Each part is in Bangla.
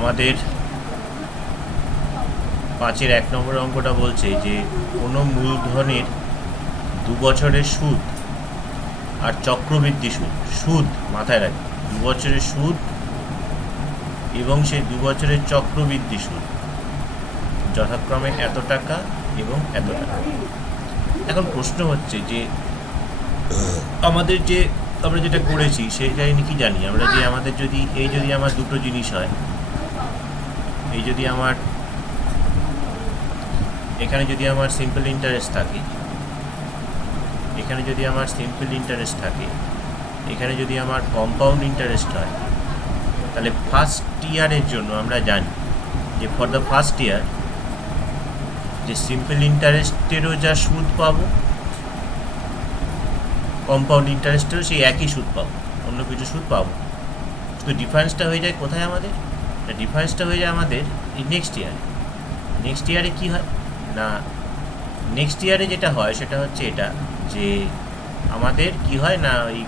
আমাদের 5-এর 1 নম্বর অঙ্কটা বলছে যে কোনো মূলধনের 2 বছরের সুদ আর চক্রবৃদ্ধি সুদ মাথায় রাখি, 2 বছরের সুদ এবং সেই 2 বছরের চক্রবৃদ্ধি সুদ যথাক্রমে এত টাকা এবং এত টাকা। এখন প্রশ্ন হচ্ছে যে আমাদের যে আমরা যেটা করেছি সেই কাহিনী কি জানি আমরা, যে আমাদের যদি আমার দুটো জিনিস হয়, এই যদি আমার এখানে যদি আমার সিম্পল ইন্টারেস্ট থাকে, এখানে যদি আমার সিম্পল ইন্টারেস্ট থাকে, এখানে যদি আমার কম্পাউন্ড ইন্টারেস্ট হয়, তাহলে ফার্স্ট ইয়ারের জন্য আমরা জানি যে ফর দ্য ফার্স্ট ইয়ার যে সিম্পল ইন্টারেস্টেরও যা সুদ পাবো, কম্পাউন্ড ইন্টারেস্টেরও সেই একই সুদ পাবো, অন্য কিছু সুদ পাবো। তো ডিফারেন্সটা হয়ে যায় কোথায় আমাদের? ডিফারেন্সটা হয়ে যায় আমাদের এই নেক্সট ইয়ারে। নেক্সট ইয়ারে কী হয় না, নেক্সট ইয়ারে যেটা হয় সেটা হচ্ছে এটা, যে আমাদের কি হয় না, ওই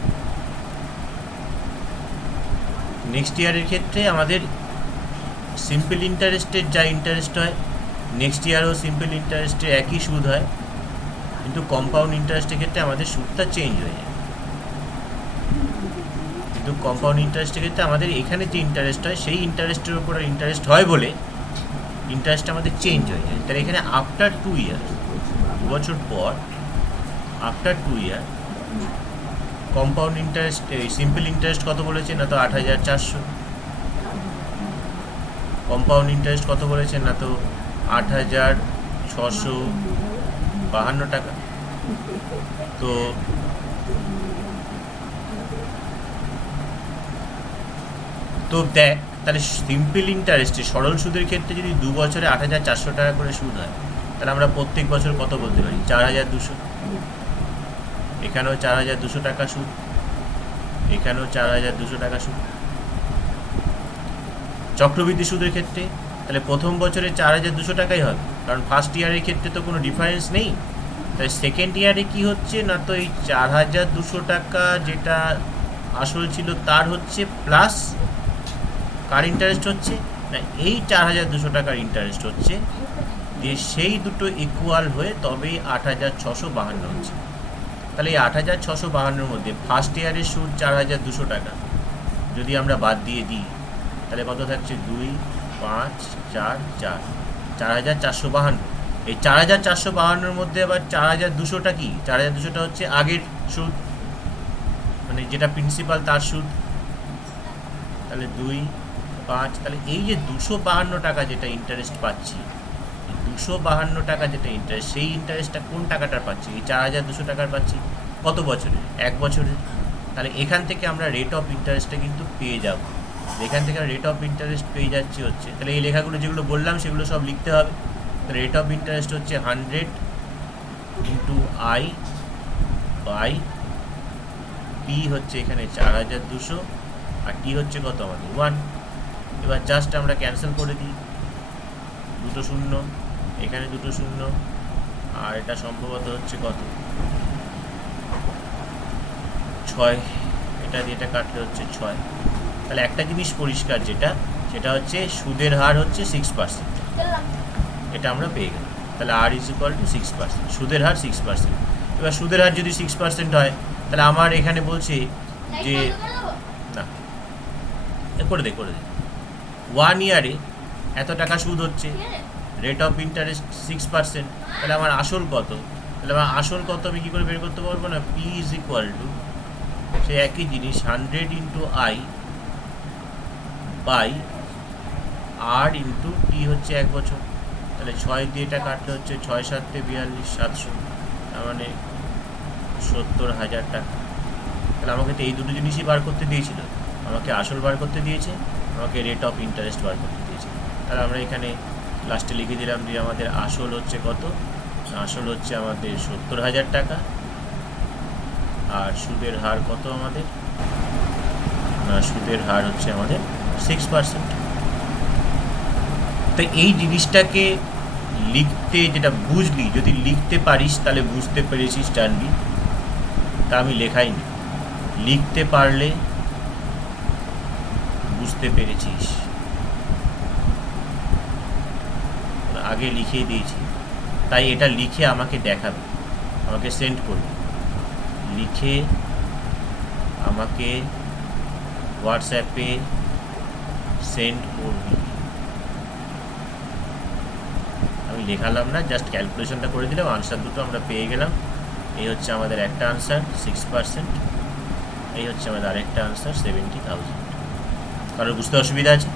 নেক্সট ইয়ারের ক্ষেত্রে আমাদের সিম্পল ইন্টারেস্টের যা ইন্টারেস্ট হয় নেক্সট ইয়ারও সিম্পল ইন্টারেস্টের একই সুদ হয়, কিন্তু কম্পাউন্ড ইন্টারেস্টের ক্ষেত্রে আমাদের সুদটা চেঞ্জ হয়ে যায়। কিন্তু কম্পাউন্ড ইন্টারেস্টের ক্ষেত্রে আমাদের এখানে যে ইন্টারেস্ট হয় সেই ইন্টারেস্টের উপর ইন্টারেস্ট হয় বলে ইন্টারেস্টটা আমাদের চেঞ্জ হয়ে যায়। তাহলে এখানে আফটার 2 ইয়ার, 2 বছর পর, আফটার 2 ইয়ার কম্পাউন্ড ইন্টারেস্ট, সিম্পল ইন্টারেস্ট কত বলেছে না তো 8,400, কম্পাউন্ড ইন্টারেস্ট কত বলেছে না তো 8,652 টাকা। তো দেখ, তাহলে সিম্পল ইন্টারেস্টে সরল সুদের ক্ষেত্রে যদি 2 বছরে 8,400 টাকা করে সুদ হয়, তাহলে আমরা প্রত্যেক বছর কত বলতে পারি? 4,200। এখানেও 4,200 টাকা সুদ, এখানেও 4,200 টাকা সুদ। চক্রবৃদ্ধি সুদের ক্ষেত্রে তাহলে প্রথম বছরে 4,200 টাকাই হবে, কারণ ফার্স্ট ইয়ারের ক্ষেত্রে তো কোনো ডিফারেন্স নেই। তাই সেকেন্ড ইয়ারে কি হচ্ছে না, তো এই 4,200 টাকা যেটা আসল ছিল তার হচ্ছে প্লাস কার ইন্টারেস্ট হচ্ছে না, এই 4,200 টাকার ইন্টারেস্ট হচ্ছে, দিয়ে সেই দুটো ইকুয়াল হয়ে তবেই 8,652 হচ্ছে। তাহলে এই 8,652-র মধ্যে ফার্স্ট ইয়ারের সুদ 4,200 টাকা যদি আমরা বাদ দিয়ে দিই, তাহলে কত থাকছে? 2, 5, 4, 4, 4,452। এই 4,452-র মধ্যে আবার 4,200টা কি? 4,200টা হচ্ছে আগের সুদ, মানে যেটা প্রিন্সিপাল তার সুদ। তাহলে 2, 5, তাহলে এই যে 252 টাকা যেটা ইন্টারেস্ট পাচ্ছি, 252 টাকা যেটা ইন্টারেস্ট, সেই ইন্টারেস্টটা কোন টাকাটার পাচ্ছি? এই 4,200 টাকার পাচ্ছি। কত বছরে? 1 বছরে। তাহলে এখান থেকে আমরা রেট অফ ইন্টারেস্টটা কিন্তু পেয়ে যাব। এখান থেকে রেট অফ ইন্টারেস্ট পেয়ে যাচ্ছি হচ্ছে, তাহলে এই লেখাগুলো যেগুলো বললাম সেগুলো সব লিখতে হবে। রেট অফ ইন্টারেস্ট হচ্ছে 100 ইন্টু আই বাই পি, হচ্ছে এখানে 4,200, আর টি হচ্ছে কত আমাদের 1। এবার জাস্ট আমরা ক্যান্সেল করে দিই, দুটো শূন্য, এখানে দুটো শূন্য, আর এটা সম্ভবত হচ্ছে কত 6, এটা দিয়ে এটা কাটলে হচ্ছে 6। তাহলে একটা জিনিস পরিষ্কার সেটা হচ্ছে সুদের হার হচ্ছে 6%, এটা আমরা পেয়ে গেলাম। তাহলে আর ইজ ইকুয়াল টু 6%, সুদের হার 6%। এবার সুদের হার যদি 6% হয়, তাহলে আমার এখানে বলছে যে না, করে দে 1 ইয়ারে এত টাকা সুদ হচ্ছে, রেট অফ ইন্টারেস্ট 6%, তাহলে আমার আসল কত? তাহলে আমার আসল কত আমি কী করে বের করতে পারবো না? পি ইজ ইকুয়াল টু সে একই জিনিস 100 into I by R into T, হচ্ছে 1 বছর। তাহলে 6 দিয়ে এটা কাটলে হচ্ছে 6, 7, 42, 700, তার মানে 70,000 টাকা। তাহলে আমাকে তো এই দুটো জিনিসই বার করতে দিয়েছিল, আমাকে আসল বার করতে দিয়েছে, আমাকে রেট অফ ইন্টারেস্ট বার করতে দিয়েছে। তাহলে আমরা এখানে লাস্টে লিখে দিলাম যে আমাদের আসল হচ্ছে কত? আসল হচ্ছে আমাদের 70,000 টাকা, আর সুদের হার কত আমাদের? সুদের হার হচ্ছে আমাদের 6%। তাই এই জিনিসটাকে লিখতে, যেটা বুঝলি, যদি লিখতে পারিস তাহলে বুঝতে পেরেছিস জানবি, তা আমি লেখাইনি। লিখতে পারলে বুঝতে পেরেছিস। আগে লিখিয়ে দিয়েছি, তাই এটা লিখে আমাকে দেখাবে, আমাকে সেন্ড করবে, লিখে আমাকে হোয়াটসঅ্যাপে সেন্ড করবে। আমি লেখালাম না, জাস্ট ক্যালকুলেশনটা করে দিলাম, আনসার দুটো আমরা পেয়ে গেলাম। এই হচ্ছে আমাদের একটা আনসার 6%, এই হচ্ছে আমাদের আরেকটা আনসার 70,000। কারোর বুঝতে অসুবিধা আছে?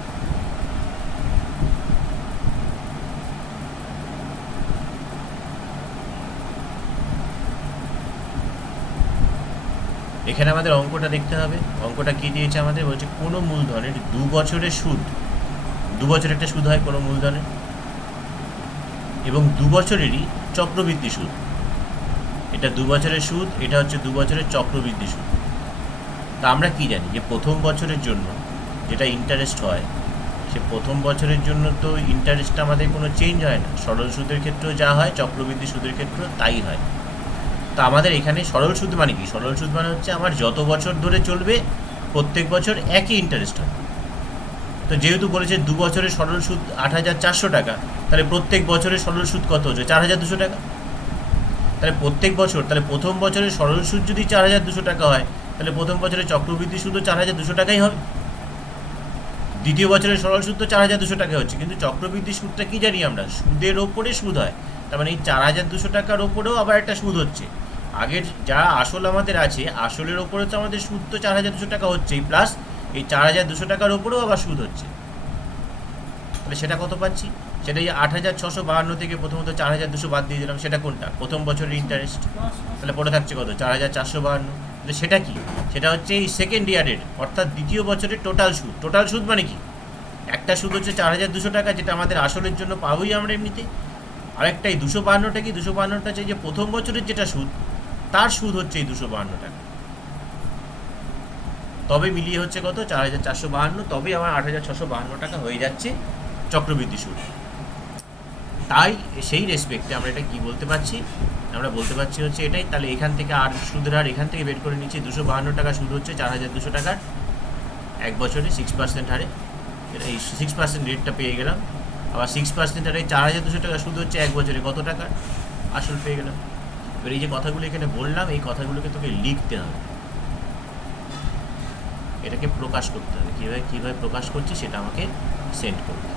এখানে আমাদের অঙ্কটা দেখতে হবে। অঙ্কটা কী দিয়েছে আমাদের, বলছে কোনো মূলধনের 2 বছরের সুদ, 2 বছর একটা সুদ হয় কোনো মূলধনের, এবং 2 বছরেরই চক্রবৃদ্ধি সুদ। এটা 2 বছরের সুদ, এটা হচ্ছে 2 বছরের চক্রবৃদ্ধি সুদ। তা আমরা কি জানি যে প্রথম বছরের জন্য যেটা ইন্টারেস্ট হয়, সে প্রথম বছরের জন্য তো ইন্টারেস্টটা আমাদের কোনো চেঞ্জ হয় না। সরল সুদের ক্ষেত্রেও যা হয়, চক্রবৃদ্ধি সুদের ক্ষেত্রেও তাই হয়। তা আমাদের এখানে সরল সুদ মানে কি? সরল সুদ মানে হচ্ছে আমার যত বছর ধরে চলবে প্রত্যেক বছর একই ইন্টারেস্ট হয়। তো যেহেতু বলেছে 2 বছরের সরল সুদ 8,400 টাকা, তাহলে প্রত্যেক বছরের সরল সুদ কত হচ্ছে? 4,200 টাকা। তাহলে প্রত্যেক বছর, তাহলে প্রথম বছরের সরল সুদ যদি 4,200 টাকা হয়, তাহলে প্রথম বছরের চক্রবৃদ্ধি সুদও 4,200 টাকাই হবে। দ্বিতীয় বছরের সরল সুদ তো 4,200 টাকা হচ্ছে, কিন্তু চক্রবৃদ্ধি সুদটা কি জানি আমরা, সুদের ওপরে সুদ হয়। তার মানে এই 4,200 টাকার ওপরেও আবার একটা সুদ হচ্ছে। আগের যা আসল আমাদের আছে, আসলের ওপরে তো আমাদের সুদ তো 4,200 টাকা হচ্ছেই, প্লাস এই 4,200 টাকার ওপরেও আবার সুদ হচ্ছে। তাহলে সেটা কত পাচ্ছি? সেটা এই 8,652 থেকে প্রথমত 4,200 বাদ দিয়ে দিলাম, সেটা কোনটা? প্রথম বছরের ইন্টারেস্ট। তাহলে পড়ে থাকছে কত? 4,452। তাহলে সেটা কি? সেটা হচ্ছে এই সেকেন্ড ইয়ারের, অর্থাৎ দ্বিতীয় বছরের টোটাল সুদ। টোটাল সুদ মানে কি? একটা সুদ হচ্ছে 4,200 টাকা, যেটা আমাদের আসলের জন্য পাবোই আমরা এমনিতে। আরেকটা এই 252টা কি? 252টা হচ্ছে যে প্রথম বছরের যেটা সুদ, তার সুদ হচ্ছে এই 252 টাকা। তবে মিলিয়ে হচ্ছে কত? 4,452। তবেই আমার 8,652 টাকা হয়ে যাচ্ছে চক্রবৃদ্ধি সুদ। তাই সেই রেসপেক্টে আমরা এটা কি বলতে পারছি? আমরা বলতে পারছি হচ্ছে এটাই। তাহলে এখান থেকে আর সুদের হার এখান থেকে বের করে নিচ্ছি। 252 টাকা সুদ হচ্ছে 4,200 টাকার এক বছরে 6% হারে। এই 6% রেটটা পেয়ে গেলাম। আবার 6% হারে 4,200 টাকা সুদ হচ্ছে এক বছরে কত টাকার আসল পেয়ে গেলাম। এবার এই যে কথাগুলো এখানে বললাম, এই কথাগুলোকে তোকে লিখতে হবে, এটাকে প্রকাশ করতে হবে। কীভাবে প্রকাশ করছি সেটা আমাকে সেন্ড করবে।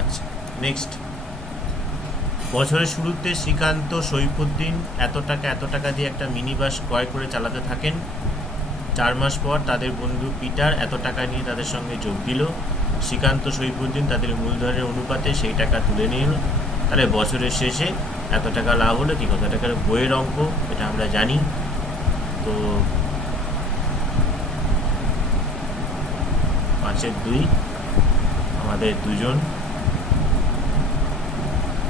আচ্ছা, নেক্সট। বছরের শুরুতে শ্রীকান্ত সৈফুদ্দিন এত টাকা দিয়ে একটা মিনি বাস ক্রয় করে চালাতে থাকেন। 4 মাস পর তাদের বন্ধু পিটার এত টাকা নিয়ে তাদের সঙ্গে যোগ দিল। শ্রীকান্ত সৈফুদ্দিন তাদের মূলধনের অনুপাতে সেই টাকা তুলে নিল। তাহলে বছরের শেষে এত টাকা লাভ হলো কি? কত টাকার বইয়ের অঙ্ক, এটা আমরা জানি। তো 5-এর 2 আমাদের দুজন।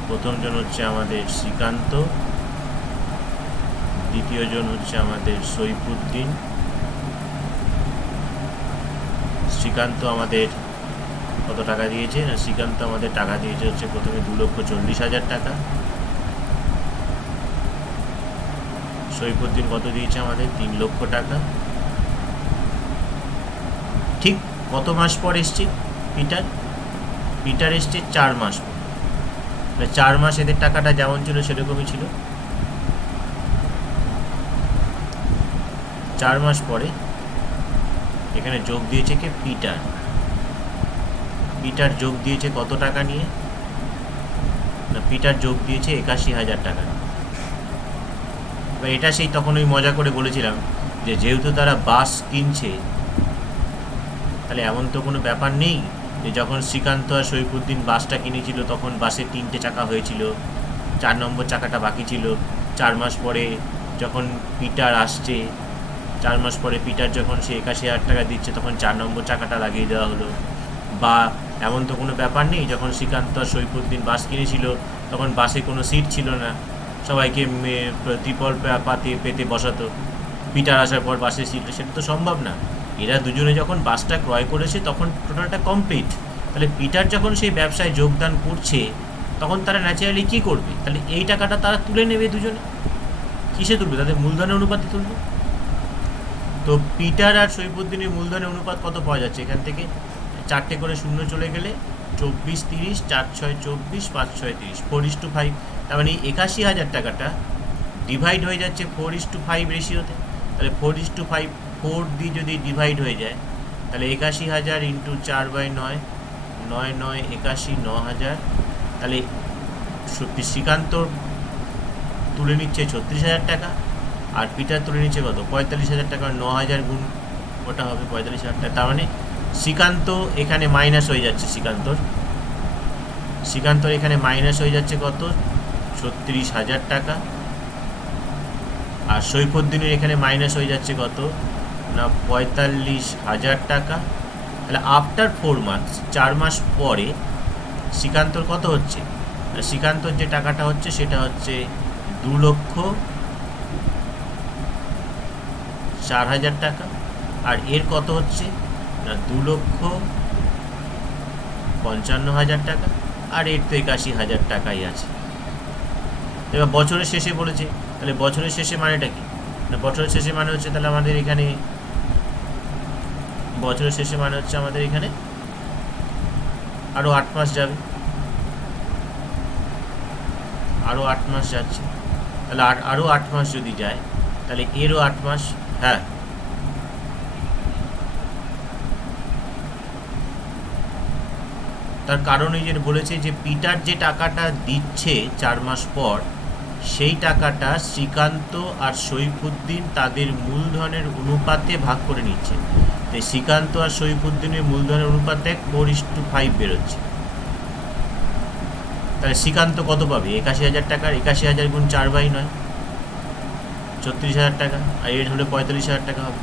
প্রথমজন হচ্ছে আমাদের শ্রীকান্ত, দ্বিতীয়জন হচ্ছে আমাদের সৈফুদ্দিন। শ্রীকান্ত আমাদের কত টাকা দিয়েছে না? শ্রীকান্ত আমাদের টাকা দিয়েছে হচ্ছে প্রথমে 2,40,000 টাকা। সৈফুদ্দিন কত দিয়েছে আমাদের? 3 লক্ষ টাকা। ঠিক কত মাস পর এসছে পিটার এসছে 4 মাস পর। 4 মাস এদের টাকাটা যেমন ছিল সেরকমই ছিল। 4 মাস পরে এখানে যোগ দিয়েছে কে? পিটার যোগ দিয়েছে কত টাকা নিয়ে না? পিটার যোগ দিয়েছে 81,000 টাকা। এবার এটা সেই তখন ওই মজা করে বলেছিলাম যে যেহেতু তারা বাস কিনছে, তাহলে এমন তো কোনো ব্যাপার নেই যে যখন শ্রীকান্ত আর সৈফুদ্দিন বাসটা কিনেছিল তখন বাসের 3টে চাকা হয়েছিল, 4 নম্বর চাকাটা বাকি ছিল। 4 মাস পরে যখন পিটার আসছে, 4 মাস পরে পিটার যখন সে 81,000 টাকা দিচ্ছে, তখন 4 নম্বর চাকাটা লাগিয়ে দেওয়া হলো। বা এমন তো কোনো ব্যাপার নেই যখন শ্রীকান্ত আর সৈফুদ্দিন বাস কিনেছিল তখন বাসে কোনো সিট ছিল না, সবাইকে ত্রিপল পেতে বসাতো, পিটার আসার পর বাসে সিট, সেটা তো সম্ভব না। এরা দুজনে যখন বাসটা ক্রয় করেছে তখন টোটালটা কমপ্লিট। তাহলে পিটার যখন সেই ব্যবসায় যোগদান করছে তখন তারা ন্যাচারালি কী করবে? তাহলে এই টাকাটা তারা তুলে নেবে দুজনে। কিসে তুলবে? তাদের মূলধনের অনুপাতে তুলবে। তো পিটার আর সৈফুদ্দিনের মূলধনের অনুপাত কত পাওয়া যাচ্ছে? এখান থেকে 4টে করে শূন্য চলে গেলে 24, 30, 4, 6, 24, 5, 6, 30, 4:5। তার মানে 81,000 টাকাটা ডিভাইড হয়ে যাচ্ছে 4:5 রেশিওতে। তাহলে 4:5, 4 দিয়ে যদি ডিভাইড হয়ে যায় তাহলে 81,000 ইন্টু 4/9, 9, 9, 81, 9,000। তাহলে শ্রীকান্ত তুলে নিচ্ছে 36,000 টাকা, আর পিটার তুলে নিচ্ছে কত? 45,000 টাকা। 9,000 গুণ ওটা হবে 45,000 টাকা। তার মানে শ্রীকান্ত এখানে মাইনাস হয়ে যাচ্ছে, শ্রীকান্তর এখানে মাইনাস হয়ে যাচ্ছে কত? 36,000 টাকা। আর সৈফুদ্দিনের এখানে মাইনাস হয়ে যাচ্ছে কত না? 45,000 টাকা। তাহলে আফটার 4 মান্থস, 4 মাস পরে শ্রীকান্তর কত হচ্ছে? শ্রীকান্তর যে টাকাটা হচ্ছে সেটা হচ্ছে 2,04,000 টাকা। আর এর কত হচ্ছে না? 2,55,000 টাকা। আর এর তো 81,000 টাকাই আছে। এবার বছরের শেষে বলেছে, তাহলে বছরের শেষে মানেটা কি? না, বছরের শেষে মানে হচ্ছে তাহলে আমাদের এখানে, বছরের শেষে মানে হচ্ছে আমাদের এখানে আরও 8 মাস যাবে, আরও 8 মাস যাচ্ছে। তাহলে আরও 8 মাস যদি যায় তাহলে এরও 8 মাস। হ্যাঁ, তার কারণ এই যে বলেছে যে পিটার যে টাকাটা দিচ্ছে 4 মাস পর, সেই টাকাটা শ্রীকান্ত আর সৈফুদ্দিন তাদের মূলধনের অনুপাতে ভাগ করে নিচ্ছে। তাই শ্রীকান্ত আর সৈফুদ্দিনের মূলধনের অনুপাতে 4:5 বেরোচ্ছে। তাহলে শ্রীকান্ত কত পাবে? 81,000 টাকার 81,000 গুণ 4/9, 36,000 টাকা। আর এর হলে 45,000 টাকা হবে।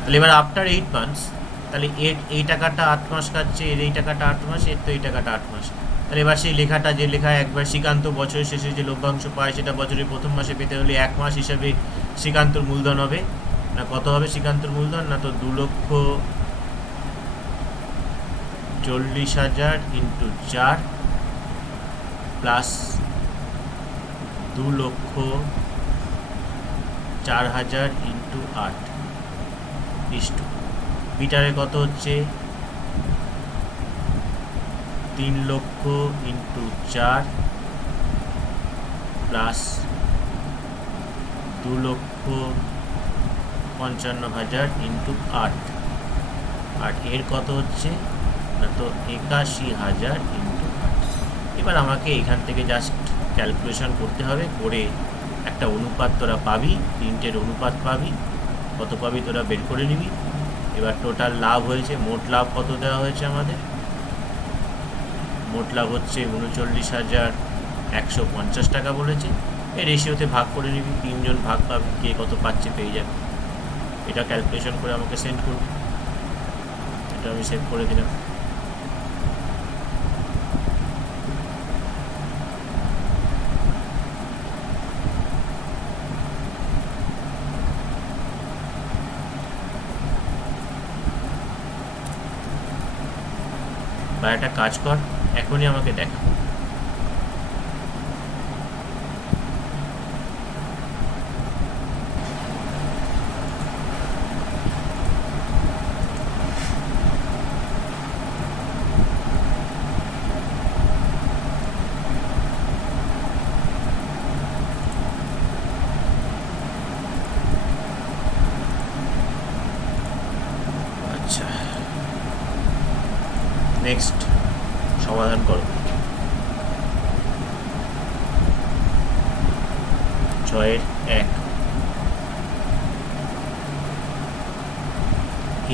তাহলে এবার আফটার 8 মান্থস, তাহলে এই টাকাটা 8 মাস কাটছে, এর এই টাকাটা 8 মাস, এর তো এই টাকাটা 8 মাস। তাহলে এবার সেই লেখাটা যে লেখা একবার শ্রীকান্ত বছরের শেষে যে লভ্যাংশ পায় সেটা বছরের প্রথম মাসে পেতে হলে 1 মাস হিসাবে শ্রীকান্তর মূলধন হবে। না কত হবে শ্রীকান্তর মূলধন? না তো 2,40,000 ইন্টু 4 প্লাস 2,04,000 ইন্টু 8 ইস্টু পিটারে কত হচ্ছে? 3 লক্ষ ইন্টু 4 প্লাস 2,55,000 ইন্টু 8। আর এর কত হচ্ছে? না তো 81,000 ইন্টু 8। এবার আমাকে এখান থেকে জাস্ট ক্যালকুলেশন করতে হবে, করে একটা অনুপাত তোরা পাবি, 3টের অনুপাত পাবি, কত পাবি তোরা বের করে নিবি। এবার টোটাল লাভ হয়েছে, মোট লাভ কত দেওয়া হয়েছে আমাদের? মোট লাভ হচ্ছে 39,150 টাকা বলেছে। এই রেশিওতে ভাগ করে নিবি, 3 জন ভাগ পাবে, কে কত পাচ্ছে পেয়ে যাবে। এটা ক্যালকুলেশন করে আমাকে সেন্ড করবি। এটা আমি সেভ করে দিলাম। বা একটা কাজ কর, এখনই আমাকে দেখা। আচ্ছা, নেক্সট সমাধান করো। 6-1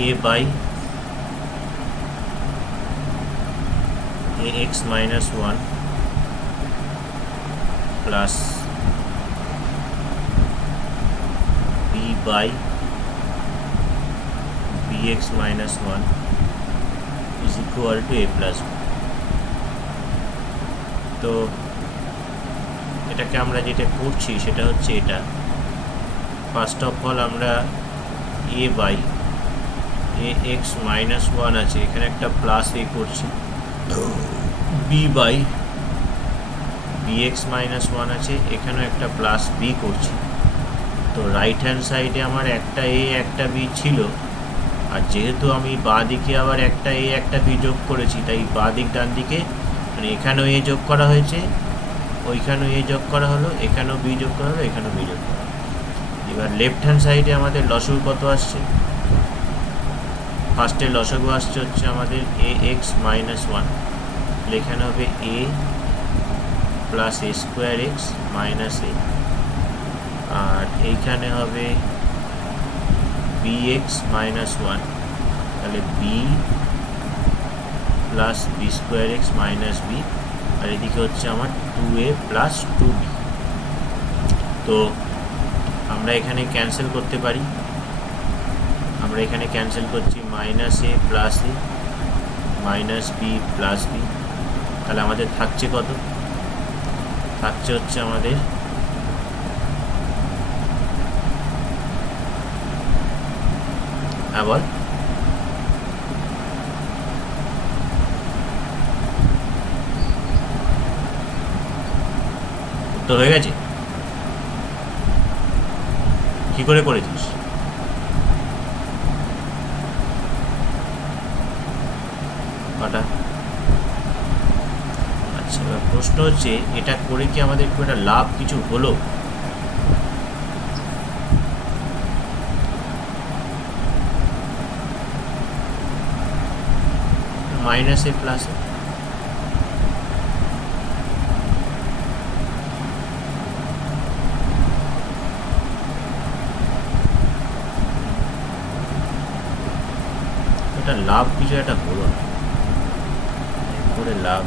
a by ax minus 1 plus b by bx minus 1 is equal to a plus b. তো এটাকে আমরা যেটা করছি সেটা হচ্ছে এটা, ফার্স্ট অফ অল আমরা a বাই ax মাইনাস 1 আছে, এখানে একটা প্লাস a করছি, b বাই bx মাইনাস 1 আছে, এখানেও একটা প্লাস b করছি। তো রাইট হ্যান্ড সাইডে আমার একটা a একটা b ছিল, আর যেহেতু আমি বাঁ দিকে আবার একটা a একটা b যোগ করেছি, তাই বাঁ দিক ডান দিকে মানে এখানেও a যোগ করা হয়েছে, ওইখানেও a যোগ করা হলো, এখানেও b যোগ করা হলো, এখানেও b যোগ করা হলো। এবার লেফট হ্যান্ড সাইডে আমাদের লসাগু কত আসছে? ফার্স্টে লসাগু আসছে হচ্ছে আমাদের ax মাইনাস 1, এখানে হবে a plus a square x minus a, আর এইখানে হবে bx মাইনাস 1, তাহলে b plus b square x minus b, আর এদিকে হচ্ছে আমার 2a প্লাস 2b। তো আমরা এখানে ক্যান্সেল করতে পারি, আমরা এখানে ক্যান্সেল করছি minus a plus a minus b plus b, তাহলে আমাদের থাকছে কত? থাকছে হচ্ছে আমাদের আবার তো হয়ে গেছে। কি করে করেছিস? কটা? আচ্ছা, এবার প্রশ্ন হচ্ছে এটা করে কি আমাদের খুব একটা লাভ কিছু হলো? মাইনাস এ প্লাস এ, এটা লাভ কিছু একটা হলো না, করে লাভ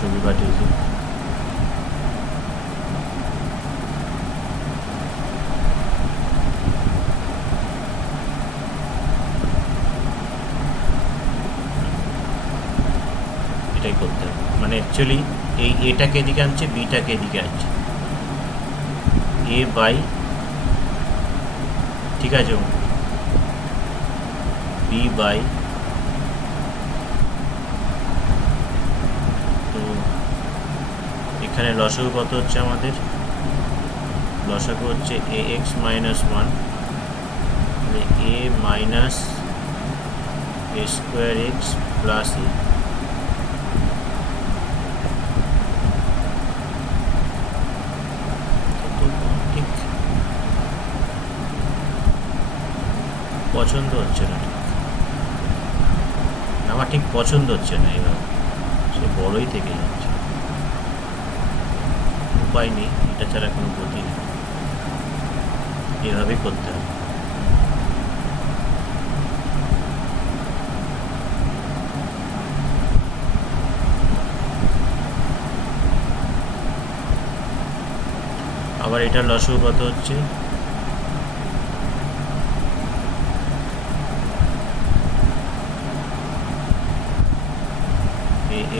ছবি পাঠিয়েছি। এটাই করতে হবে, মানে অ্যাকচুয়ালি এই এটাকে এদিকে আনছে, বিটাকে এদিকে আনছে, এ বাই, ঠিক আছে, বি বাই, তো এখানে লসাগু কত হচ্ছে আমাদের? লসাগু হচ্ছে ax মাইনাস 1, তাহলে a minus a square X plus A, ঠিক পছন্দ হচ্ছে না, ঠিক আমার ঠিক পছন্দ হচ্ছে না, এবার সে বড়ই থেকে যাচ্ছে, উপায় নেই, এটা ছাড়া কোনো গতি নেই, এভাবেই করতে হবে। আবার এটা লসাগু কত হচ্ছে?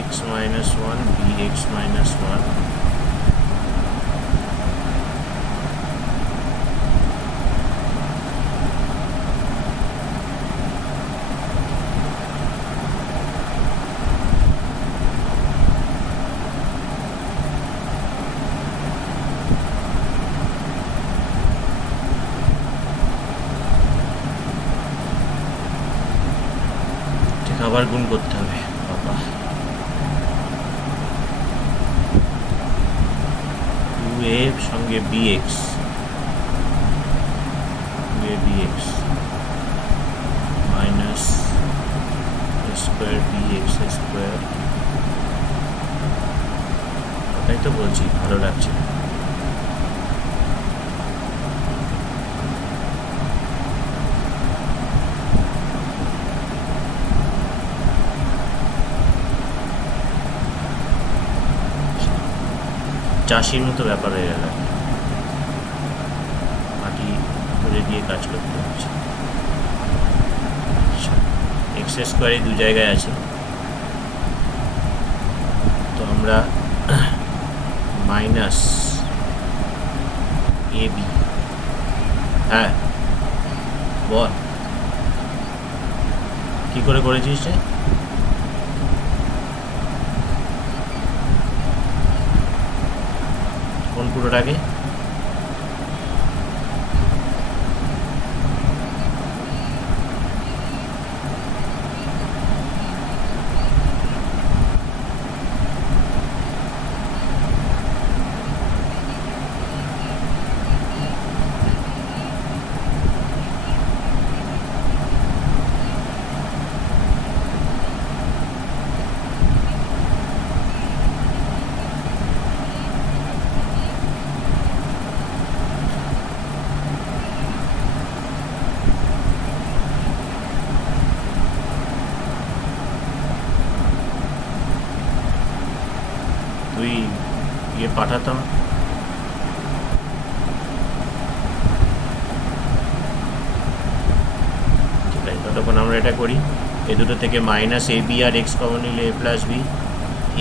ax minus 1 bx minus 1 আবার গুণ করতে হবে বাবা 2a সঙ্গে bx 2a bx minus square bx square ওটাই তো বলছি ভালো লাগছে চাষির মতো ব্যাপার হয়ে গেল মাটি করে দিয়ে কাজ করতে হচ্ছে এক্স স্কোয়ারে দু জায়গায় আছে তো আমরা মাইনাস এ বি হ্যাঁ বল কী করে করেছিস রে কোন পুরোটাকে তুই ইয়ে পাঠাতাম ঠিক আছে ততক্ষণ আমরা এটা করি এ দুটো থেকে মাইনাস এ বি আর এক্স কমন নিলে এ প্লাস বি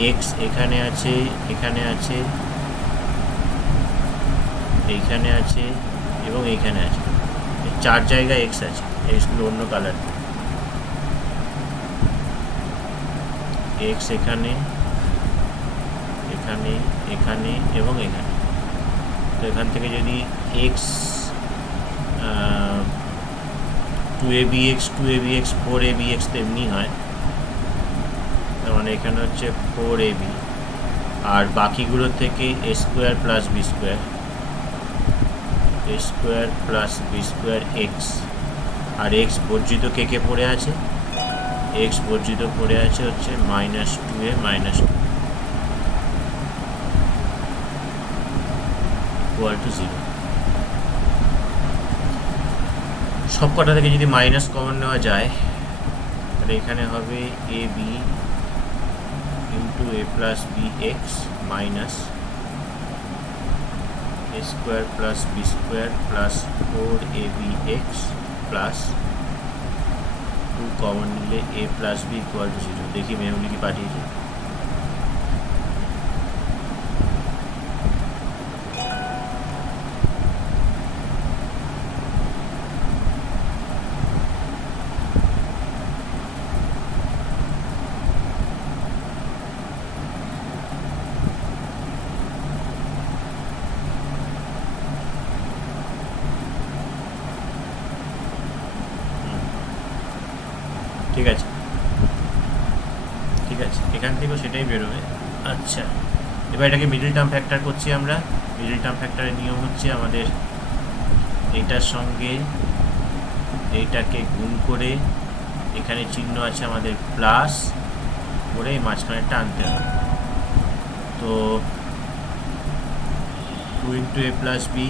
এক্স এখানে আছে এখানে আছে এইখানে আছে এবং এইখানে আছে চার জায়গায় এক্স আছে এক্সগুলো অন্য কালার এক্স এখানে এখানে এখানে এবং এখানে তো এখান থেকে যদি এক্স 2abx 2abx 4abx তো এমনি হয় তার মানে এখানে হচ্ছে 4ab আর বাকিগুলোর থেকে A square plus B square A square plus B square X আর এক্স বর্জিত কে কে পড়ে আছে এক্স বর্জিত পড়ে আছে হচ্ছে minus 2a minus 2 equal to 0 সব কটা থেকে যদি মাইনাস কমন নেওয়া যায় তাহলে এখানে হবে A B into A plus B X minus A square plus B square plus 4ab X plus 2 common নিলে A plus B equal to 0 দেখি মেমরি কি পাঠিয়েছে ঠিক আছে ঠিক আছে এখান থেকেও সেটাই বেরোবে আচ্ছা এবার এটাকে মিডল টার্ম ফ্যাক্টর করছি আমরা মিডল টার্ম ফ্যাক্টরের নিয়ম হচ্ছে আমাদের এইটার সঙ্গে এইটাকে গুণ করে এখানে চিহ্ন আছে আমাদের প্লাস করে মাঝখানেরটা আনতে হবে তো 2 ইন্টু এ প্লাস বি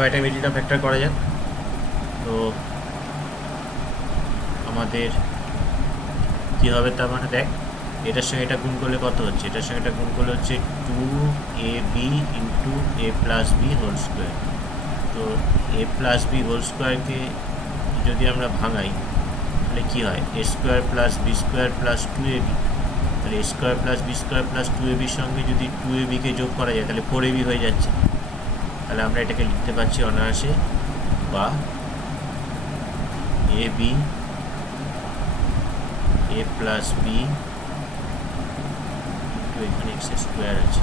এবার এটা মিডিয়াম ফ্যাক্টর করা যাক। তো আমাদের কী হবে তার মানে দেখ, এটার সঙ্গে এটা গুণ করলে কত হচ্ছে, এটার সঙ্গে এটা গুণ করলে হচ্ছে 2ab into a plus B whole square. তো a প্লাস বি হোল স্কোয়ারকে যদি আমরা ভাঙাই তাহলে কী হয়, a square plus B square plus 2ab। তাহলে a square plus B square plus 2ab সঙ্গে যদি 2abকে যোগ করা যায় তাহলে 4ab হয়ে যাচ্ছে। তাহলে আমরা এটাকে লিখতে পারছি অনায়াসে, বা ab a plus B into এখানে এক্স স্কোয়ার আছে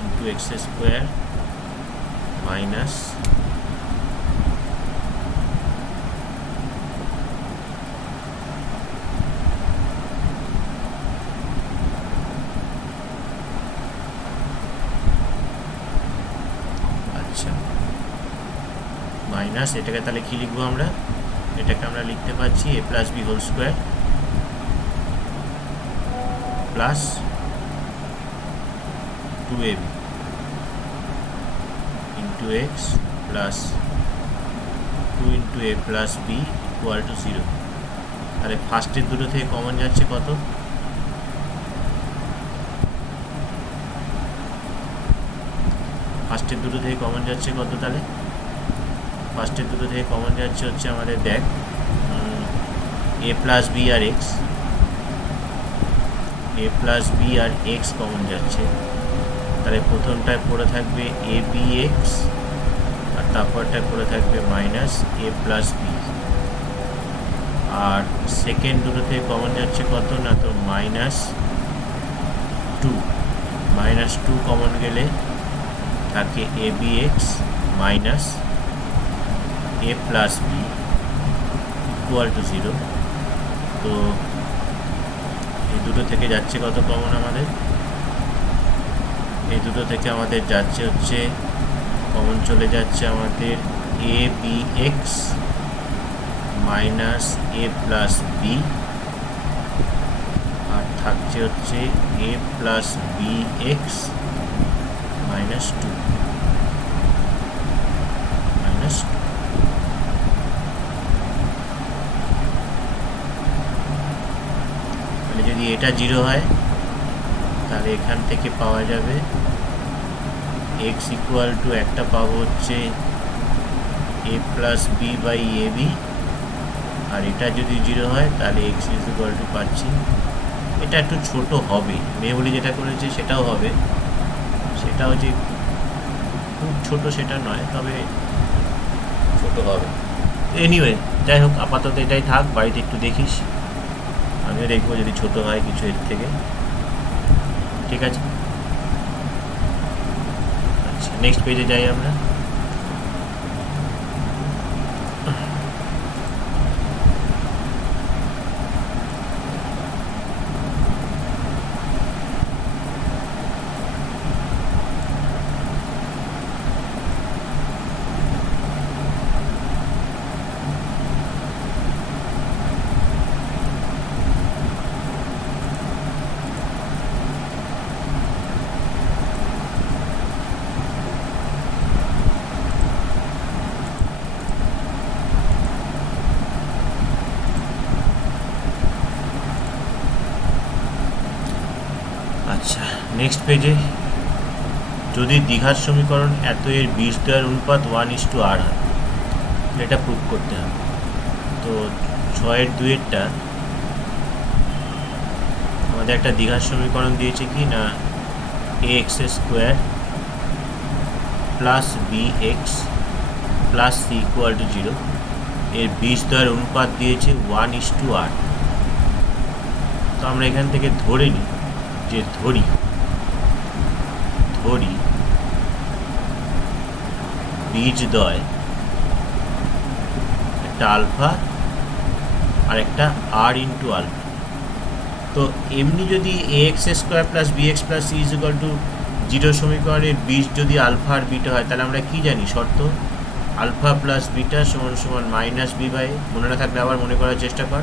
into X square minus minus এটাকে তাহলে কী লিখবো আমরা, এটাকে আমরা লিখতে পারছি a plus B whole square plus 2ab into X plus 2 into a plus B equal to 0। তাহলে ফার্স্টের দুটো থেকে কমন যাচ্ছে কত, ফার্স্টের দুটো থেকে কমন যাচ্ছে কত, তাহলে ফার্স্টের দুটো থেকে কমন যাচ্ছে হচ্ছে আমাদের দেখ a প্লাস বি আর এক্স, a প্লাস বি আর এক্স কমন যাচ্ছে। তাহলে প্রথমটায় পড়ে থাকবে এ বি এক্স আর তারপরটায় পড়ে থাকবে minus A plus B. R second দুটো থেকে কমন যাচ্ছে কত না, তো মাইনাস টু কমন গেলে থাকে A B X minus a plus B equal to 0। তো এই দুটো থেকে যাচ্ছে কত কমন আমাদের, এই দুটো থেকে আমাদের যাচ্ছে হচ্ছে কমন চলে যাচ্ছে আমাদের A B X minus A plus B, আর থাকছে হচ্ছে A plus B X minus 2 minus 2। যদি এটা 0 হয় তাহলে এখান থেকে পাওয়া যাবে x ইকুয়াল টু একটা পাবো হচ্ছে a plus B by A B, আর এটা যদি 0 হয় তাহলে x ইকুয়াল টু পাচ্ছি, এটা একটু ছোট হবে, মেহুলি যেটা করেছে সেটাও হবে, সেটাও যে খুব ছোট সেটা নয়, তবে ছোট হবে। এনিওয়ে যাই হোক, আপাতত এটাই থাক, বাড়িতে একটু দেখিস, আমিও দেখবো যদি ছোট হয় কিছু এর থেকে, ঠিক আছে। আচ্ছা, নেক্সট পেজে যাই আমরা। আচ্ছা, নেক্সট পেজে যদি দ্বিঘাত সমীকরণ এত এর বীজদ্বয়ের অনুপাত 1:r হয়, এটা প্রুভ করতে হবে। তো 6-2 আমাদের একটা দ্বিঘাত সমীকরণ দিয়েছে কি না, ax square plus B X plus C equal to 0, এর বীজদ্বয়ের অনুপাত দিয়েছে 1:r। তো আমরা এখান থেকে ধরে নিই যে ধরি বীজদ্বয় একটা আলফা আর একটা আর ইন্টু আলফা। তো এমনি যদি A X square plus B X plus C is equal to 0 সমীকরণের বীজ যদি আলফা আর বিটা হয়, তাহলে আমরা কি জানি শর্ত, আলফা প্লাস বিটা সমান সমান মাইনাস বি বাই, মনে না থাকলে আবার মনে করার চেষ্টা কর,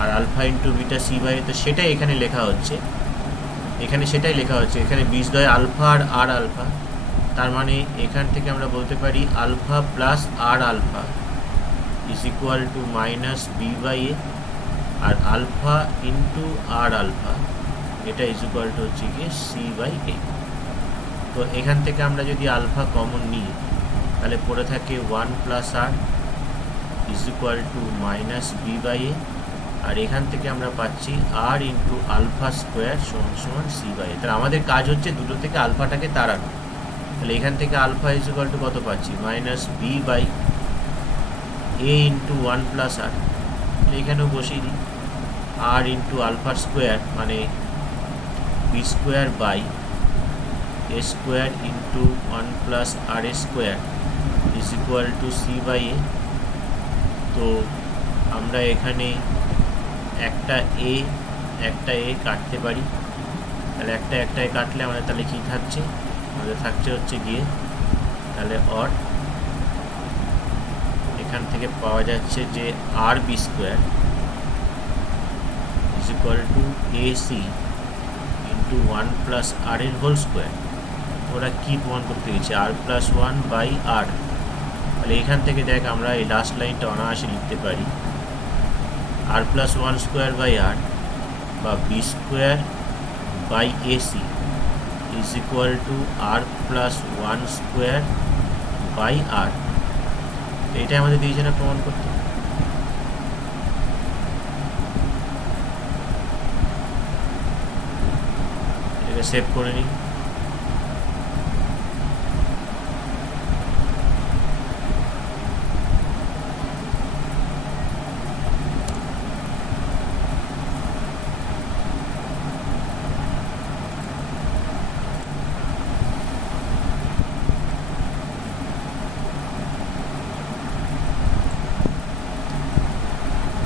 আর alpha into beta C by. তো সেটাই এখানে লেখা হচ্ছে, এখানে সেটাই লেখা হচ্ছে, এখানে বীজদ্বয় আলফা আর আলফা, তার মানে এখান থেকে আমরা বলতে পারি আলফা প্লাস আর alpha is equal to minus B by A, আর আলফা ইন্টু আর আলফা এটা ইজ ইকুয়াল টু হচ্ছে গিয়ে সি বাই এ। তো এখান থেকে আমরা যদি আলফা কমন নিই তাহলে পড়ে থাকে one plus R is equal to minus B by A, আর এখান থেকে আমরা পাচ্ছি আর ইন্টু আলফা স্কোয়ার সমান সমান সি বাই এ। তাহলে আমাদের কাজ হচ্ছে দুটো থেকে আলফাটাকে তাড়ানো। তাহলে এখান থেকে আলফা ইজ ইকুয়াল টু কত পাচ্ছি, minus B by A into one plus R, এখানেও বসিয়ে দিই আর ইন্টু আলফা স্কোয়ার মানে B square by A square into one plus R A square is equal to C by A. তো আমরা এখানে একটা এ কাটতে পারি, তাহলে একটা এ কাটলে আমাদের তাহলে কী থাকছে, আমাদের থাকছে হচ্ছে গিয়ে তাহলে অর এখান থেকে পাওয়া যাচ্ছে যে R B square is equal to A C into one plus R এর হোল স্কোয়ার। ওরা কী প্রমাণ করতে গেছে, R plus one by R. তাহলে এখান থেকে দেখ আমরা এই লাস্ট লাইনটা অনায়াসে লিখতে পারি R plus one square by R বা B square by A C is equal to R plus one square by R. এটাই আমাদের দিয়েছে না প্রমাণ করতে। এটাকে সেভ করে নিই।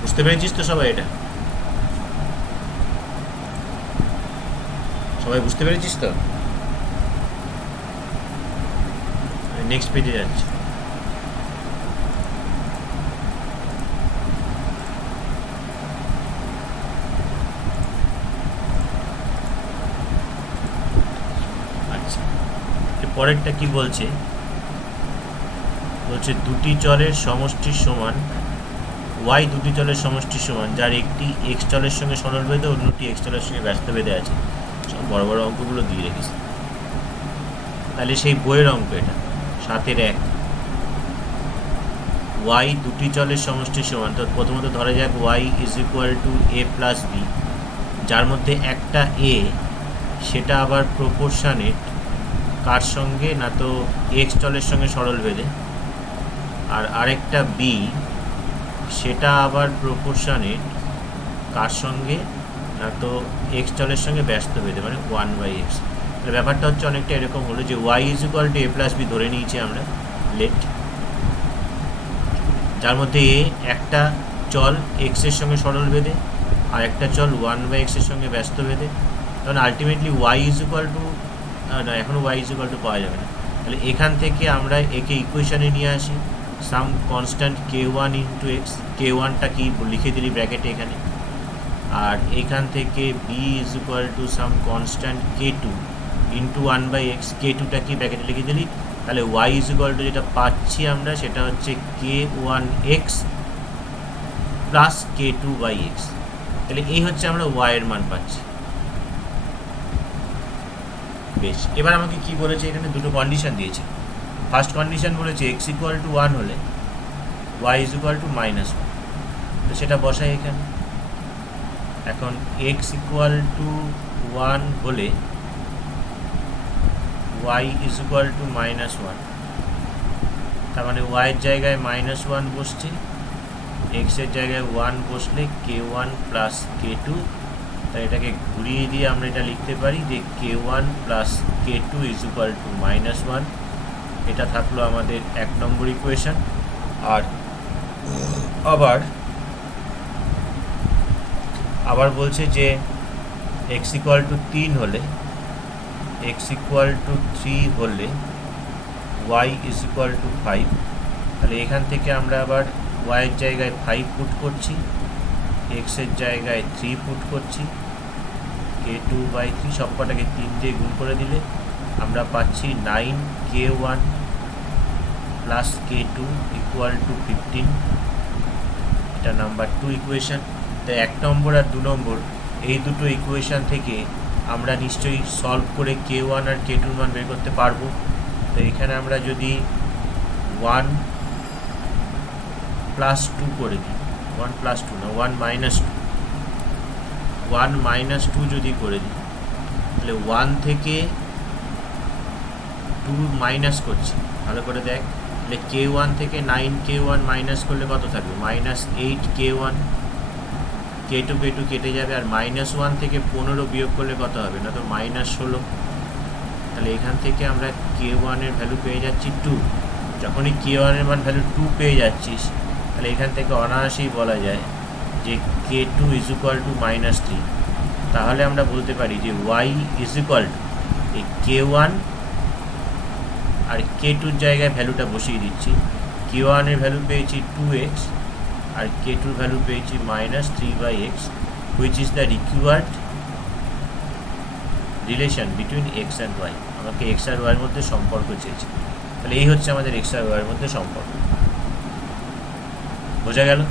বুঝতে পেরেছিস তো সবাই? এটা সবাই বুঝতে পেরেছিস তো? নেক্সট পেজে যাচ্ছি। আচ্ছা, পরেরটা কি বলছে, দুটি চলের সমষ্টির সমান, ওয়াই দুটি চলের সমষ্টির সমান যার একটি এক্স চলের সঙ্গে সরল বেঁধে অন্যটি এক্স চলের সঙ্গে ব্যস্ত বেঁধে আছে। সব বড় বড় অঙ্কগুলো দিয়ে রেখেছে। তাহলে সেই বইয়ের অঙ্ক এটা 7-1 ওয়াই দুটি চলের সমষ্টির সমান। তো প্রথমত ধরা যাক Y is equal to A plus B, যার মধ্যে একটা এ সেটা আবার প্রপোর্শনেট কার সঙ্গে, না তো এক্স চলের সঙ্গে সরল বেঁধে, আর আরেকটা বি সেটা আবার প্রপোর্শনেট কার সঙ্গে, না তো এক্স চলের সঙ্গে ব্যস্ত বেঁধে মানে 1/x। তাহলে ব্যাপারটা হচ্ছে অনেকটা এরকম হলো যে Y is equal to A plus B ধরে নিয়েছি আমরা লেট, যার মধ্যে এ একটা চল এক্সের সঙ্গে সরল বেঁধে আর একটা চল 1/x এর সঙ্গে ব্যস্ত বেঁধে। তখন ultimately Y is equal to, না এখনও ওয়াই ইজ ইকুয়াল টু পাওয়া যাবে না। তাহলে এখান থেকে আমরা একে ইকুয়েশানে নিয়ে আসি, some constant k1 into X, k1টা কি লিখে দিলি ব্র্যাকেটে এখানে, আর এখান থেকে B is equal to some constant k2 into 1/x, k2টা কি ব্র্যাকেটে লিখে দিলি। তাহলে ওয়াই ইজ ইকুয়াল টু যেটা পাচ্ছি আমরা সেটা হচ্ছে k1x প্লাস k2/x। তাহলে এই হচ্ছে আমরা ওয়াইয়ের মান পাচ্ছি। বেশ, এবার আমাকে কি বলেছে, এখানে দুটো কন্ডিশন দিয়েছে। ফার্স্ট কন্ডিশন বলেছে এক্স ইকুয়াল টু 1 হলে ওয়াই ইজ ইকুয়াল টু -1, তো সেটা বসাই এখানে। এখন এক্স ইকুয়াল টু 1 হলে ওয়াই ইজ ইকুয়াল টু -1, তার মানে ওয়াইয়ের জায়গায় -1 বসছে, এক্সের জায়গায় 1 বসলে k1 প্লাস k2। তাই এটাকে ঘুরিয়ে দিয়ে আমরা এটা লিখতে পারি যে k1 plus k2 is equal two -1। এটা থাকলো আমাদের 1 নম্বর ইকুয়েশন। আর আবার বলছে যে x ইকুয়াল টু 3 হলে, x ইকুয়াল টু 3 হলে y ইজ ইকুয়াল টু 5। তাহলে এখান থেকে আমরা আবার ওয়াইয়ের জায়গায় 5 পুট করছি, এক্সের জায়গায় 3 পুট করছি, k2/3 সবকটাকে 3 দিয়ে গুণ করে দিলে আমরা পাচ্ছি 9k1 plus k2 equal to 15। এটা নাম্বার 2 ইকুয়েশন। তো 1 নম্বর আর 2 নম্বর এই দুটো ইকুয়েশন থেকে আমরা নিশ্চয়ই সলভ করে k1 আর k2 মান বের করতে পারবো। তো এখানে আমরা যদি 1 প্লাস 2 করে দিই, 1 প্লাস 2 না 1 মাইনাস 2, 1 মাইনাস 2 যদি করে দিই তাহলে 1 থেকে 2 মাইনাস করছি, ভালো করে দেখ। তাহলে k1 থেকে 9k1 মাইনাস করলে কত থাকবে? Minus 8k1। k2 কেটে যাবে, আর -1 থেকে 15 বিয়োগ করলে কত হবে? না তো -16। তাহলে এখান থেকে আমরা k1 এর ভ্যালু পেয়ে যাচ্ছি 2। যখনই k1 এর মান ভ্যালু 2 পেয়ে যাচ্ছিস তাহলে এখান থেকে অনায়াসেই বলা যায় যে k2 ইজ ইকুয়াল টু -3। তাহলে আমরা বলতে পারি যে y ইজ ইকুয়াল টু এই k1 আর k2-র জায়গায় ভ্যালুটা বসিয়ে দিচ্ছি। k1 এর ভ্যালু পেয়েছি 2x আর k2-র ভ্যালু পেয়েছি -3/x, which is the required relation between x and y। আমাকে x আর y এর মধ্যে সম্পর্ক চেয়েছে। তাহলে এই হচ্ছে আমাদের x আর y এর মধ্যে সম্পর্ক। বোঝা গেল?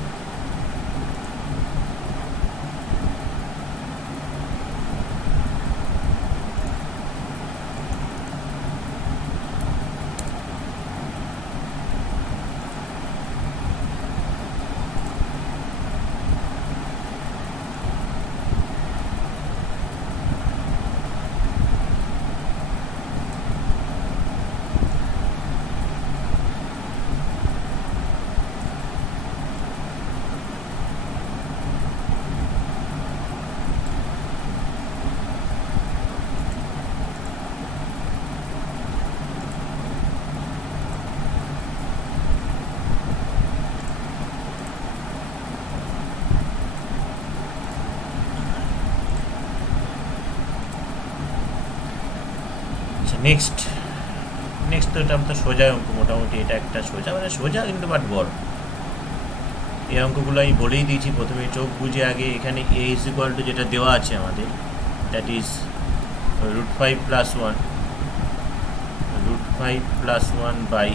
নেক্সট তো এটা তো সোজা অঙ্ক মোটামুটি। এটা একটা সোজা, মানে সোজা কিন্তু বাট বড়। এই অঙ্কগুলো আমি বলেই দিয়েছি প্রথমে, চোখ বুঝে আগে। এখানে a ইজ ইকুয়াল টু যেটা দেওয়া আছে আমাদের, দ্যাট ইজ √5 + 1, √5 + 1 বাই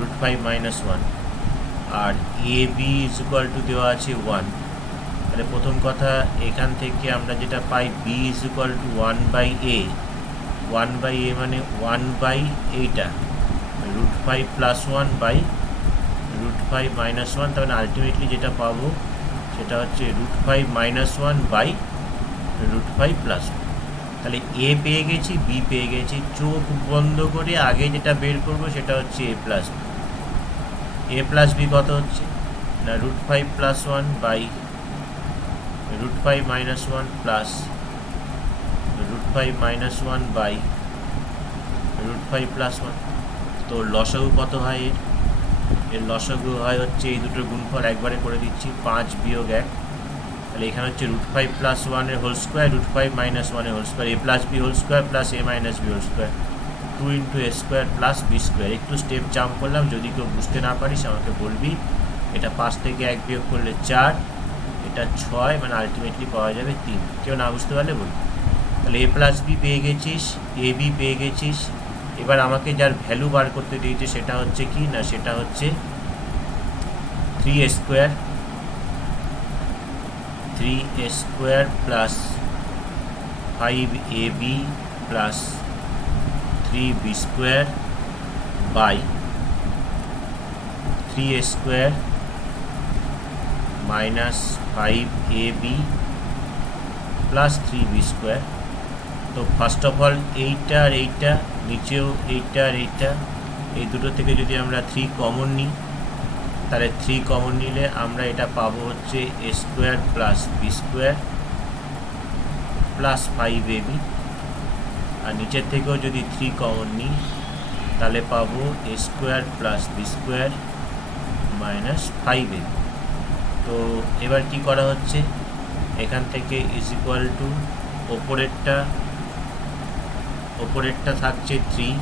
√5 - 1, আর ab ইজ ইকুয়াল টু দেওয়া আছে 1। তাহলে প্রথম কথা এখান থেকে আমরা যেটা পাই b is equal two 1/a, 1/a মানে 1/, এইটা √5 + 1 বাই √5 - 1। তাহলে আলটিমেটলি যেটা পাবো সেটা হচ্ছে √5 - 1 বাই √5 + 1। তাহলে a পেয়ে গেছি, b পেয়ে গেছি। চোখ বন্ধ করে আগে যেটা বের করব সেটা হচ্ছে a প্লাস b কত হচ্ছে না √5 + 1 বাই √5 - 1 প্লাস √5 - 1 বাই √5 + 1। তো লসাগু কত হয় এর লসাগু হয় হচ্ছে এই দুটোর গুণফল একবারে করে দিচ্ছি, 5 - 1। তাহলে এখানে হচ্ছে √5 + 1 এর হোল স্কোয়ার, √5 - 1 এর whole square, a + b whole square plus a - b whole square, 2 × a² plus b square. একটু স্টেপ জাম্প করলাম, যদি কেউ বুঝতে না পারিস আমাকে বলবি। এটা 5 থেকে 1 বিয়োগ করলে 4, এটা 6, মানে আলটিমেটলি পাওয়া যাবে 3। কেউ না বুঝতে পারলে বলবি। তাহলে a + b পেয়ে গেছিস, a b পেয়ে গেছিস। এবার আমাকে যার ভ্যালু বার করতে দিয়েছে সেটা হচ্ছে কি না, সেটা হচ্ছে 3a² plus 5ab plus 3b² by 3a² minus 5ab plus 3b²। তো ফার্স্ট অফ অল এইটা আর এইটা, নিচেও এইটা আর এইটা, এই দুটো থেকে যদি আমরা 3 কমন নিই তাহলে 3 কমন নিলে আমরা এটা পাবো হচ্ছে a² plus b² plus 5ab। আর নিচের থেকেও যদি 3 কমন নিই তাহলে পাবো a² plus b² minus 5ab। তো এবার কি করা হচ্ছে, এখান থেকে ইজ ইকুয়াল টু ওপরেরটা থাকছে 3,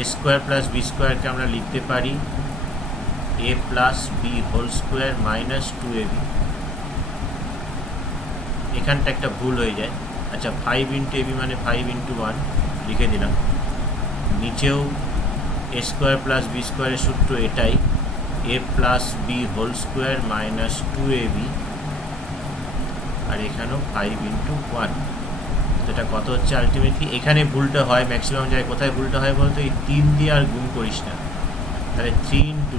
a² প্লাস b²কে আমরা লিখতে পারি a plus b whole square minus 2ab। এখানটা একটা ভুল হয়ে যায়। আচ্ছা, 5 × ab মানে 5 × 1 লিখে দিলাম। নিচেও এ স্কোয়ার প্লাস বি স্কোয়ারের সূত্র এটাই, A plus B whole square minus 2ab, আর এখানেও 5 × 1। যেটা কত হচ্ছে আলটিমেটলি, এখানে ভুলটা হয় ম্যাক্সিমাম জায়গায়। কোথায় ভুলটা হয় বলতো, এই 3 দিয়ে আর গুণ করিস না। তাহলে 3 ×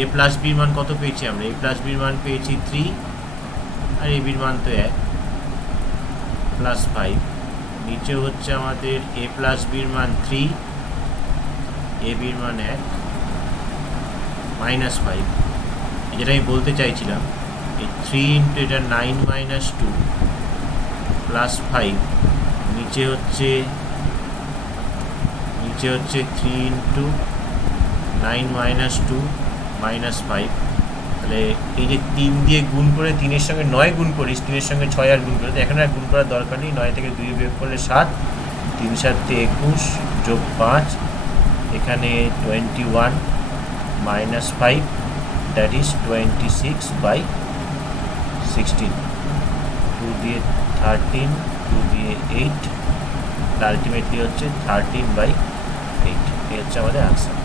এ প্লাস বির মান কত পেয়েছি আমরা, এ প্লাস বির মান পেয়েছি 3, আর এ বির মান তো 1 প্লাস 5। নিচে হচ্ছে আমাদের এ প্লাস বির মান 3, এ বির মান 1 মাইনাস 5। যেটা আমি বলতে চাইছিলাম, এই 3 × এটা 9 - 2 প্লাস 5, নিচে হচ্ছে 3 × 9 - 2 মাইনাস 5। তাহলে এই যে 3 দিয়ে গুণ করে 3-এর সঙ্গে 9 গুণ করিস, 3-এর সঙ্গে 6 আর গুণ করে, এখন আর গুণ করার দরকার নেই। 9 থেকে 2 বিয়োগ করলে 7, 3 × 7 = 21 যোগ 5, এখানে 21 মাইনাস 5, দ্যাট ইজ 26/16। 2 দিয়ে 13, 2 দিয়ে 8, আলটিমেটলি হচ্ছে 13/8। এই হচ্ছে আমাদের আনসার।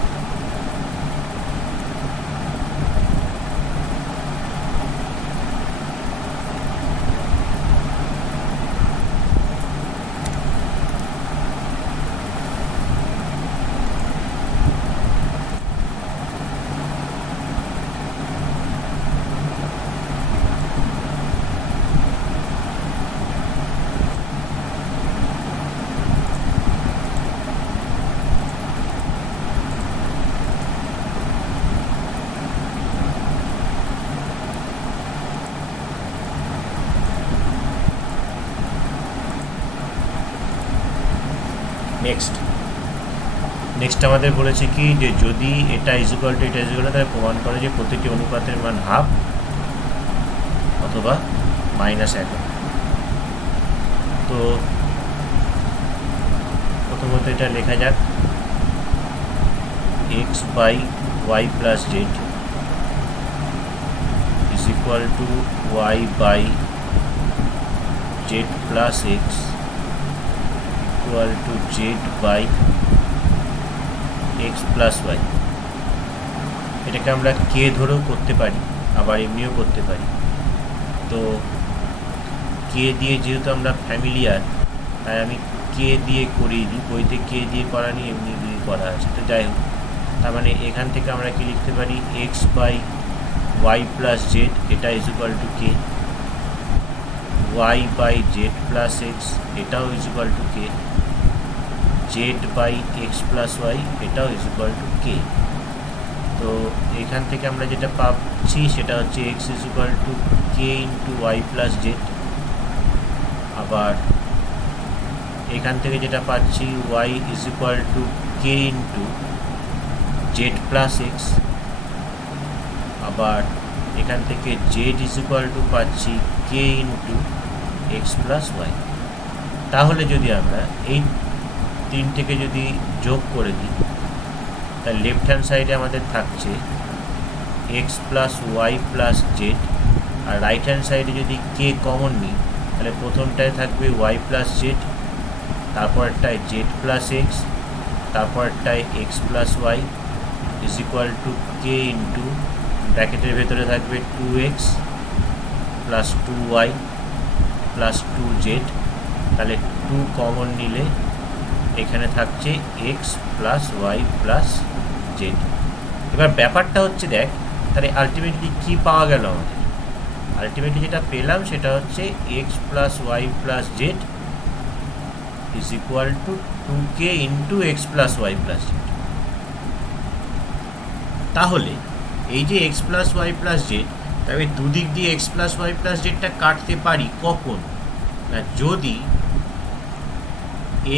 নেক্সট আমাদের বলেছে কি, যে যদি এটা ইজুকাল টু এটা ইজুকাল, তাহলে প্রমাণ করে যে প্রতিটি অনুপাতের মান হাফ অথবা -1। তো প্রথমত এটা লেখা যাক, x/y + z is equal to y/z plus x equal to z/x plus y। এটাকে আমরা কে ধরেও করতে পারি, আবার এমনিও করতে পারি। তো কে দিয়ে যেহেতু আমরা ফ্যামিলিয়ার, তাই আমি কে দিয়ে করিয়ে দিই। বইতে কে দিয়ে করা নিয়ে এমনি দিয়ে করা আছে। তো যাই হোক, তার মানে এখান থেকে আমরা কি লিখতে পারি, x/y plus z এটা is equal to K, y/z plus x এটাও is equal to K, z/x plus y এটাও ইজ ইকুয়াল টু কে। তো এখান থেকে আমরা যেটা পাচ্ছি সেটা হচ্ছে x is equal to K into Y plus Z. আবার এখান থেকে যেটা পাচ্ছি y is equal to K into Z plus X. আবার এখান থেকে z ইজ ইকুয়াল টু পাচ্ছি K into X plus Y. তাহলে যদি আমরা এই তিনটেকে যদি যোগ করে দিই, তাহলে লেফট হ্যান্ড সাইডে আমাদের থাকছে X plus Y plus Z, আর রাইট হ্যান্ড সাইডে যদি কে কমন নিই, তাহলে প্রথমটায় থাকবে ওয়াই প্লাস জেড, তারপরটায় জেড প্লাস এক্স, তারপরটায় X plus Y is equal to K into ব্র্যাকেটের ভেতরে থাকবে 2x plus 2y plus 2z। তাহলে 2 কমন নিলে এখানে থাকছে X plus Y plus Z. এবার ব্যাপারটা হচ্ছে, দেখ তাহলে আলটিমেটলি কী পাওয়া গেল আমাদের, আলটিমেটলি যেটা পেলাম সেটা হচ্ছে X plus Y plus Z is equal to 2k into X plus Y plus Z. তাহলে এই যে X plus Y plus Z, তবে দুদিক দিয়ে এক্স প্লাস ওয়াই প্লাস জেডটা কাটতে পারি কখন না, যদি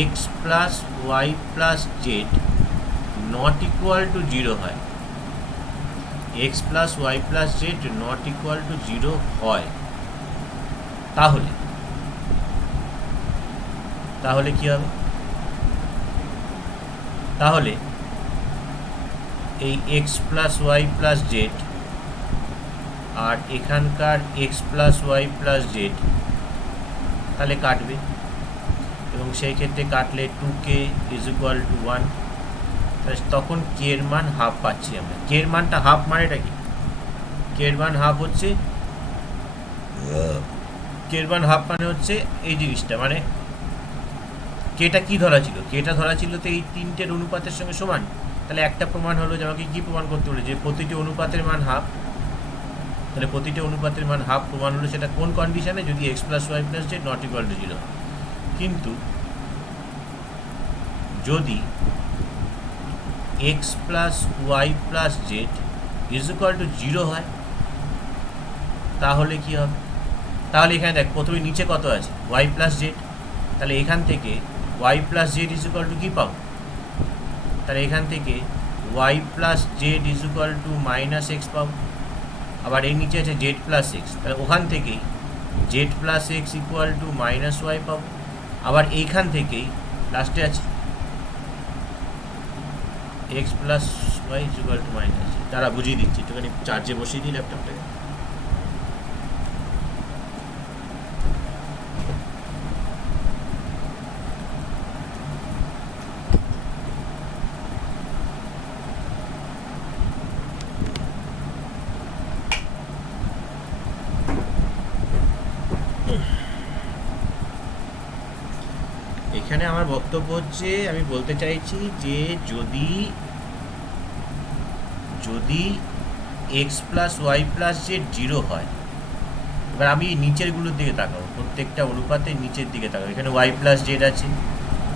X plus Y plus Z not equal to 0 হয়। X plus Y plus Z not equal to 0 হয়, তাহলে কি হবে, তাহলে এই X plus Y plus Z আর এখানকার X plus Y plus Z তাহলে কাটবে। এবং সেই ক্ষেত্রে কাটলে 2k ইজ ইকুয়াল টু 1, তখন কে এর মান হাফ পাচ্ছি আমরা। কে এর মানটা হাফ মানেটা কি? কে এর মান হাফ হচ্ছে, কে এর মান হাফ মানে হচ্ছে এই জিনিসটা, মানে কেটা কি ধরা ছিল? কেটা ধরা ছিল তো এই তিনটের অনুপাতের সঙ্গে সমান। তাহলে একটা প্রমাণ হলো যে আমাকে কি প্রমাণ করতে হলো, যে প্রতিটি অনুপাতের মান হাফ। তাহলে প্রতিটি অনুপাতের মান হাফ প্রমাণ হলো, সেটা কোন কন্ডিশনে? যদি X plus Y plus Z not equal to 0। কিন্তু যদি X plus Y plus Z is equal to 0 হয়, তাহলে কি হবে? তাহলে এখানে দেখ, প্রথমে নিচে কত আছে? Y plus Z. তাহলে এখান থেকে Y plus Z is equal to কী পাবো? তাহলে এখান থেকে Y plus Z is equal to minus X পাবো। আবার এর নিচে আছে জেড প্লাস এক্স, তাহলে ওখান থেকেই Z plus X equal to minus Y পাবো। আবার এইখান থেকেই লাস্টে আছে X plus Y is equal to minus. তারা বুঝিয়ে দিচ্ছি, একটুখানি চার্জে বসিয়ে দিই ল্যাপটপটাকে। এখানে আমার বক্তব্য হচ্ছে, আমি বলতে চাইছি যে যদি যদি X plus Y plus Z 0 হয়, এবার আমি নিচেরগুলোর দিকে তাকাবো, প্রত্যেকটা অনুপাতের নিচের দিকে তাকাবো। এখানে ওয়াই প্লাস জেড আছে,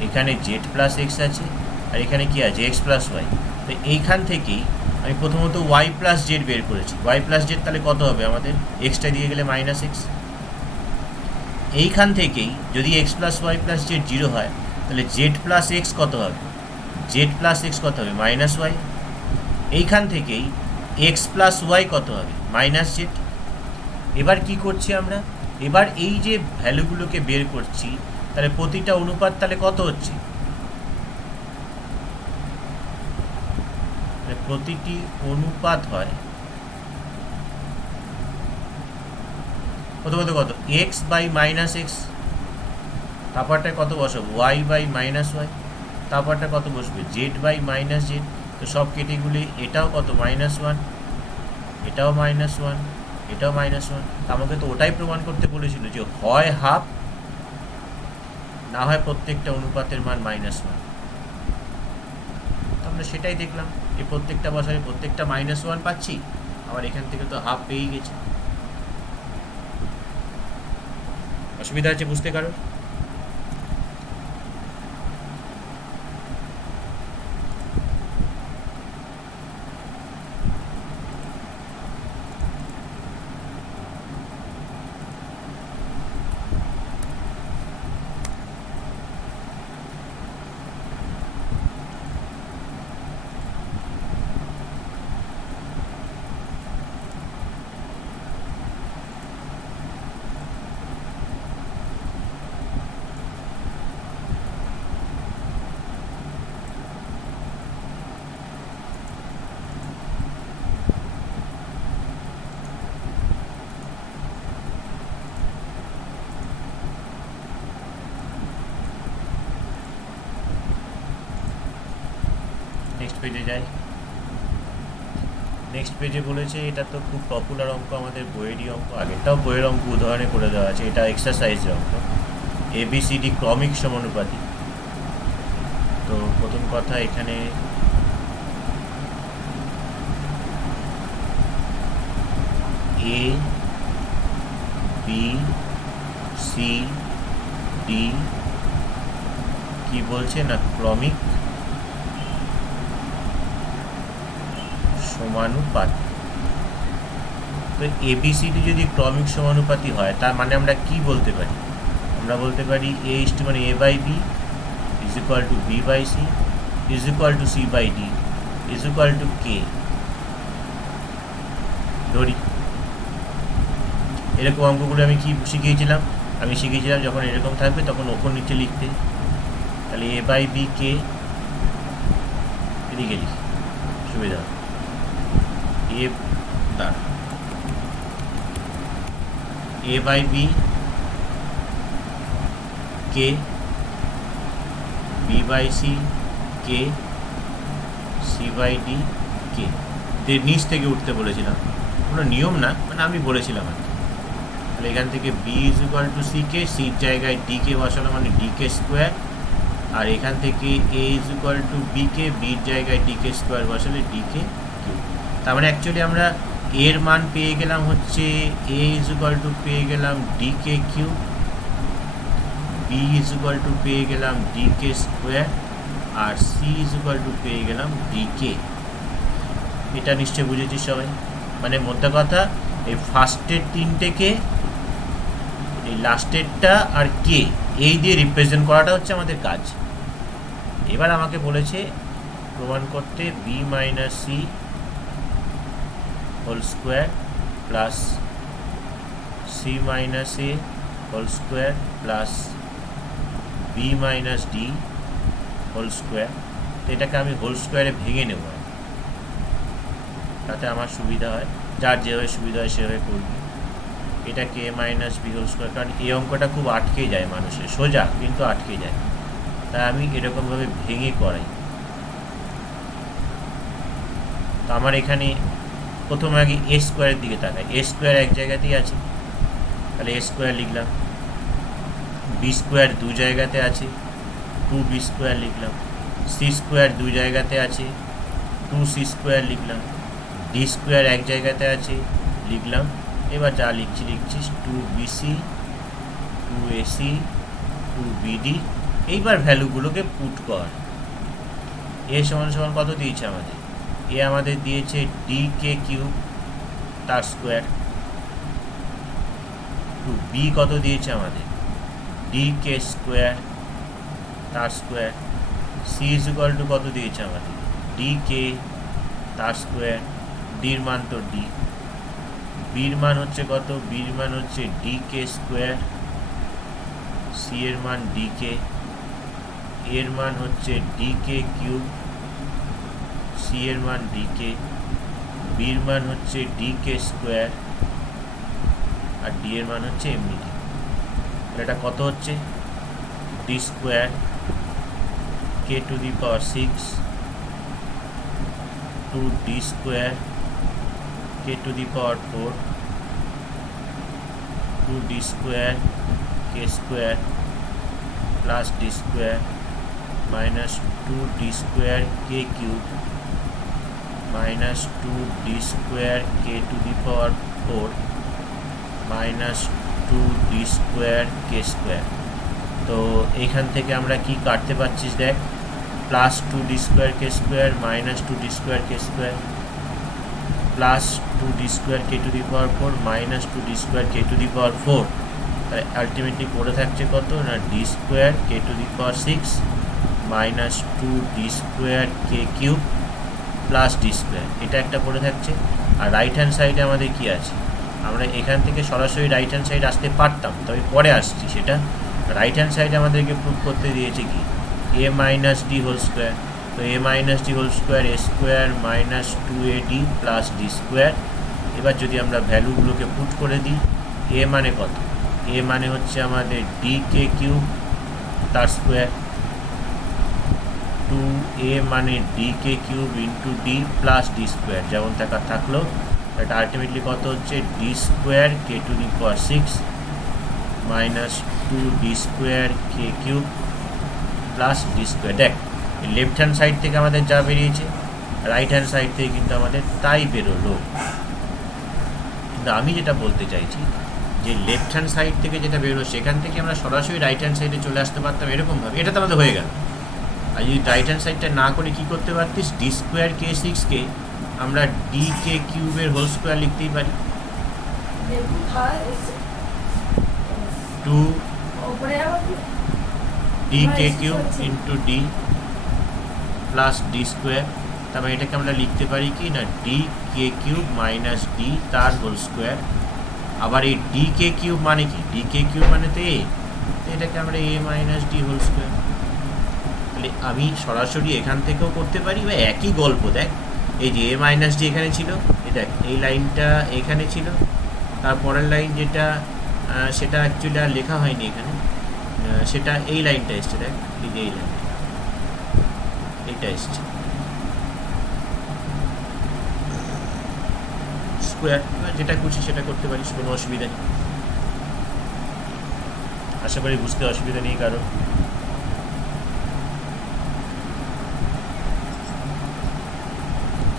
এখানে জেড প্লাস এক্স আছে, আর এখানে কি আছে? X plus Y. তো এইখান থেকেই আমি প্রথমত ওয়াই প্লাস জেড বের করেছি। ওয়াই প্লাস জেড তাহলে কত হবে আমাদের? এক্সটা দিয়ে গেলে মাইনাস এক্স। এইখান থেকেই যদি X plus Y plus Z 0 হয়, তাহলে জেড প্লাস এক্স কত হবে? জেড প্লাস এক্স কত হবে? Minus Y. এইখান থেকেই এক্স প্লাস ওয়াই কত হবে? Minus Z. এবার কি করছি আমরা? এবার এই যে ভ্যালুগুলোকে বের করছি, তাহলে প্রতিটা অনুপাত তাহলে কত হচ্ছে? প্রতিটি অনুপাত হয় প্রথমত কত? X by minus X. তারপরটা কত বসাবো? Y by minus Y. তারপরটা কত বসবে? Z by minus Z. তো সব কেটেগুলি এটাও কত? -1, এটাও -1, এটাও -1। আমাকে তো ওটাই প্রমাণ করতে বলেছিল যে হয় হাফ, না হয় প্রত্যেকটা অনুপাতের মান -1। আমরা সেটাই দেখলাম, এই প্রত্যেকটা বছরে প্রত্যেকটা -1 পাচ্ছি। আবার এখান থেকে তো হাফ পেয়েই গেছে। অসুবিধা আছে বুঝতে কারো? নেক্সট পেজে যাই। নেক্সট পেজে বলেছে, এটা তো খুব পপুলার অঙ্ক, আমাদের বইয়েরই অঙ্ক, আগেরটাও বইয়ের অঙ্ক উদাহরণে করে দেওয়া আছে। এটা এক্সারসাইজের অঙ্ক, ABCD ক্রমিক সমানুপাতি। তো প্রথম কথা, এখানে A B C D কি বলছে না, ক্রমিক সমানুপাতি। তো ABCD যদি ক্রমিক সমানুপাতি হয়, তার মানে আমরা কি বলতে পারি? আমরা বলতে পারি A by B is equal to B by C is equal to C by D is equal to K. ধরি এরকম অঙ্কগুলো আমি কি শিখিয়েছিলাম? আমি শিখিয়েছিলাম যখন এরকম থাকবে তখন ওপর নিচে লিখতে। তাহলে A বাই বি কে, এদিকে লিখি, সুবিধা। A by B K B by C K, C by D K. নিচ থেকে উঠতে বলেছিলাম, কোনো নিয়ম না, মানে আমি বলেছিলাম আর কি। তাহলে এখান থেকে B is equal to C K, সির জায়গায় ডি কে বসালাম, মানে ডি কে স্কোয়ার। আর এখান থেকে এ ইজ ইকুয়াল টু বি কে, বির জায়গায় ডি কে স্কোয়ার বসালে ডি কে কিউ। তার মানে অ্যাকচুয়ালি আমরা এর মান পেয়ে গেলাম হচ্ছে এ ইজ ইকুয়াল টু পেয়ে গেলাম D K cube, B is equal to পেয়ে গেলাম ডি কে স্কোয়ার, আর সি ইজ ইকুয়াল টু পেয়ে গেলাম ডি কে। এটা নিশ্চয়ই বুঝেছি সবাই। মানে মোদ্দা কথা, এই ফার্স্টের তিনটেকে, এই লাস্টেরটা আর কে, এই দিয়ে রিপ্রেজেন্ট করাটা হচ্ছে আমাদের কাজ। এবার আমাকে বলেছে প্রমাণ করতে B minus C whole square plus C minus A whole square plus B minus D whole square. এটাকে আমি হোল স্কোয়ারে ভেঙে নেব, তাতে আমার সুবিধা হয়, যার যেভাবে সুবিধা হয় সেভাবে করবি। এটাকে এ মাইনাস বি হোল স্কোয়ার, কারণ এই অঙ্কটা খুব আটকে যায় মানুষের, সোজা কিন্তু আটকে যায়, তাই আমি এরকমভাবে ভেঙে করাই। তো আমার এখানে প্রথমে আগে এ স্কোয়ারের দিকে তাকাই, এ স্কোয়ার এক জায়গাতেই আছে, তাহলে এ স্কোয়ার লিখলাম। বি স্কোয়ার দু জায়গাতে আছে, টু বি স্কোয়ার লিখলাম। সি স্কোয়ার দু জায়গাতে আছে, টু সি স্কোয়ার লিখলাম। ডি স্কোয়ার এক জায়গাতে আছে, লিখলাম। এবার যা লিখছিস two B C, two A C, two B D. এইবার ভ্যালুগুলোকে পুট কর। এ সমান সমান কত দিয়েছে আমাদের? এ আমাদের দিয়েছে ডি কে কিউব তার স্কোয়ার। টু বি কত দিয়েছে আমাদের? ডি কে স্কোয়ার তার square. C is equal to কত দিয়েছে আমাদের? ডি কে তার স্কোয়ার। ডির মান তো ডি। বির মান হচ্ছে কত? বির মান হচ্ছে ডি কে স্কোয়ার। সি এর মান ডি কে, এর মান হচ্ছে ডি কে কিউব, সি এর মান ডি কে, বির মান হচ্ছে ডি কে স্কোয়ার, আর ডি এর মান হচ্ছে এমনি ডি। এটা কত হচ্ছে? D square K to the power 6 two D square K to the power 4 two D square K square plus D square minus two D square K cube minus two D square K to the power 4 minus two D square K square. তো এইখান থেকে আমরা কি কাটতে পারছিস দেখ, plus two D square K square minus two D square K square plus two D square K to the power 4 minus two D square K to the power 4। তাই আলটিমেটলি পড়ে থাকছে কত না, D square K to the power 6 minus two D square K cube plus D square. এটা একটা পড়ে থাকছে। আর রাইট হ্যান্ড সাইডে আমাদের কি আছে? আমরা এখান থেকে সরাসরি রাইট হ্যান্ড সাইড আসতে পারতাম, তবে পরে আসছি সেটা। রাইট হ্যান্ড সাইডে আমাদেরকে প্রুভ করতে দিয়েছে কি, A minus D whole square. তো A minus D whole square A square minus two A D plus D square. এবার যদি আমরা ভ্যালুগুলোকে পুট করে দিই, এ মানে কত? এ মানে হচ্ছে আমাদের ডি কে কিউব তার স্কোয়ার, টু এ মানে D K cube into D plus D square, যেমন থাকার থাকলো। এটা আলটিমেটলি কত হচ্ছে? D square K to the power 6 minus two D square K cube plus D square. দেখ, লেফট হ্যান্ড সাইড থেকে আমাদের যা বেরিয়েছে, রাইট হ্যান্ড সাইড থেকে কিন্তু আমাদের তাই বেরোলো। কিন্তু আমি যেটা বলতে চাইছি যে লেফট হ্যান্ড সাইড থেকে যেটা বেরোলো সেখান থেকে আমরা সরাসরি রাইট হ্যান্ড সাইডে চলে আসতে পারতাম এরকমভাবে, এটা তো আমাদের হয়ে গেল। আর যদি রাইট হ্যান্ড সাইডটা না করে কী করতে পারতিস, ডি স্কোয়ার কে 6কে আমরা ডি কে কিউবের হোল স্কোয়ার লিখতেই পারি। Two D K cube into D plus D square. তারপরে এটাকে আমরা লিখতে পারি কি না, D K cube minus D তার হোল স্কোয়ার। আবার এই ডি কে কিউব মানে কি? ডি কে কিউব মানে তো এ, তো এটাকে আমরা এ মাইনাস ডি হোল স্কোয়ার। তাহলে আমি সরাসরি এখান থেকেও করতে পারি, বা একই গল্প। দেখ, এই যে এ মাইনাস ডি এখানে ছিল, দেখ এই লাইনটা এখানে ছিল, তারপরের লাইন যেটা সেটা অ্যাকচুয়ালি আর লেখা হয়নি এখানে, সেটা এই লাইনটা এসছে। দেখ এই যে এই লাইন, এটা এসছে স্কোয়ার, যেটা খুশি সেটা করতে পারিস, কোনো অসুবিধা নেই। আশা করি বুঝতে অসুবিধা নেই কারণ।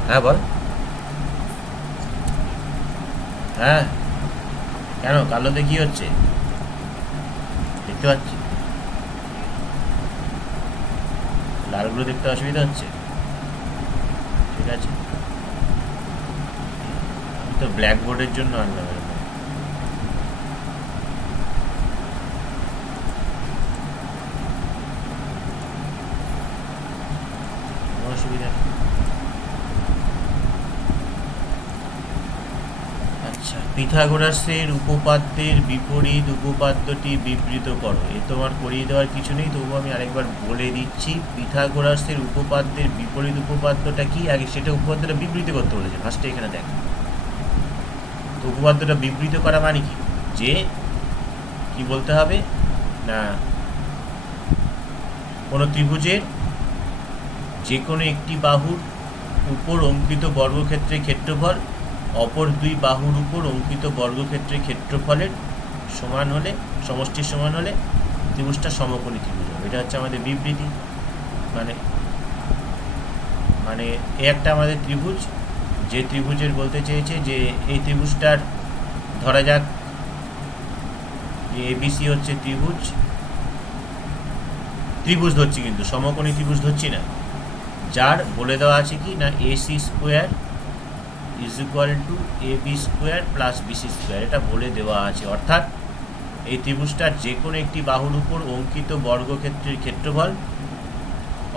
হ্যাঁ বল। হ্যাঁ কেন, কালোতে কি হচ্ছে দেখতে পাচ্ছি, লালগুলো দেখতে অসুবিধা হচ্ছে, ঠিক আছে। আমি তো ব্ল্যাক বোর্ডের জন্য আনলাম এরকম। কোনো অসুবিধা নেই। আচ্ছা, পিথাগোরাসের উপপাদ্যের বিপরীত উপপাদ্যটি বিবৃত করো। এ তোমার করিয়ে দেওয়ার কিছু নেই, তবুও আমি আরেকবার বলে দিচ্ছি। পিথাগোরাসের উপপাদ্যের বিপরীত উপপাদ্যটা কি, আগে সেটা উপপাদ্যটা বিবৃত করতে বলেছে ফার্স্টে, এখানে দেখ। তো উপপাদ্যটা বিবৃত করা মানে কি, যে কি বলতে হবে না, কোনো ত্রিভুজের যে কোনো একটি বাহুর উপর অঙ্কিত বর্গক্ষেত্রের ক্ষেত্রফল অপর দুই বাহুর উপর অঙ্কিত বর্গক্ষেত্রের ক্ষেত্রফলের সমান হলে, সমষ্টির সমান হলে ত্রিভুজটা সমকোণী ত্রিভুজ হবে। এটা হচ্ছে আমাদের বিবৃতি। মানে মানে এ একটা আমাদের ত্রিভুজ, যে ত্রিভুজের বলতে চেয়েছে যে এই ত্রিভুজটার, ধরা যাক যে এবিসি হচ্ছে ত্রিভুজ, ত্রিভুজ ধরছি কিন্তু সমকোণী ত্রিভুজ ধরছি না, যার বলে দেওয়া আছে কি না AC square is equal to A B square plus BC square, এটা বলে দেওয়া আছে। অর্থাৎ এই ত্রিভুজটার যে কোনো একটি বাহুর উপর অঙ্কিত বর্গক্ষেত্রের ক্ষেত্রফল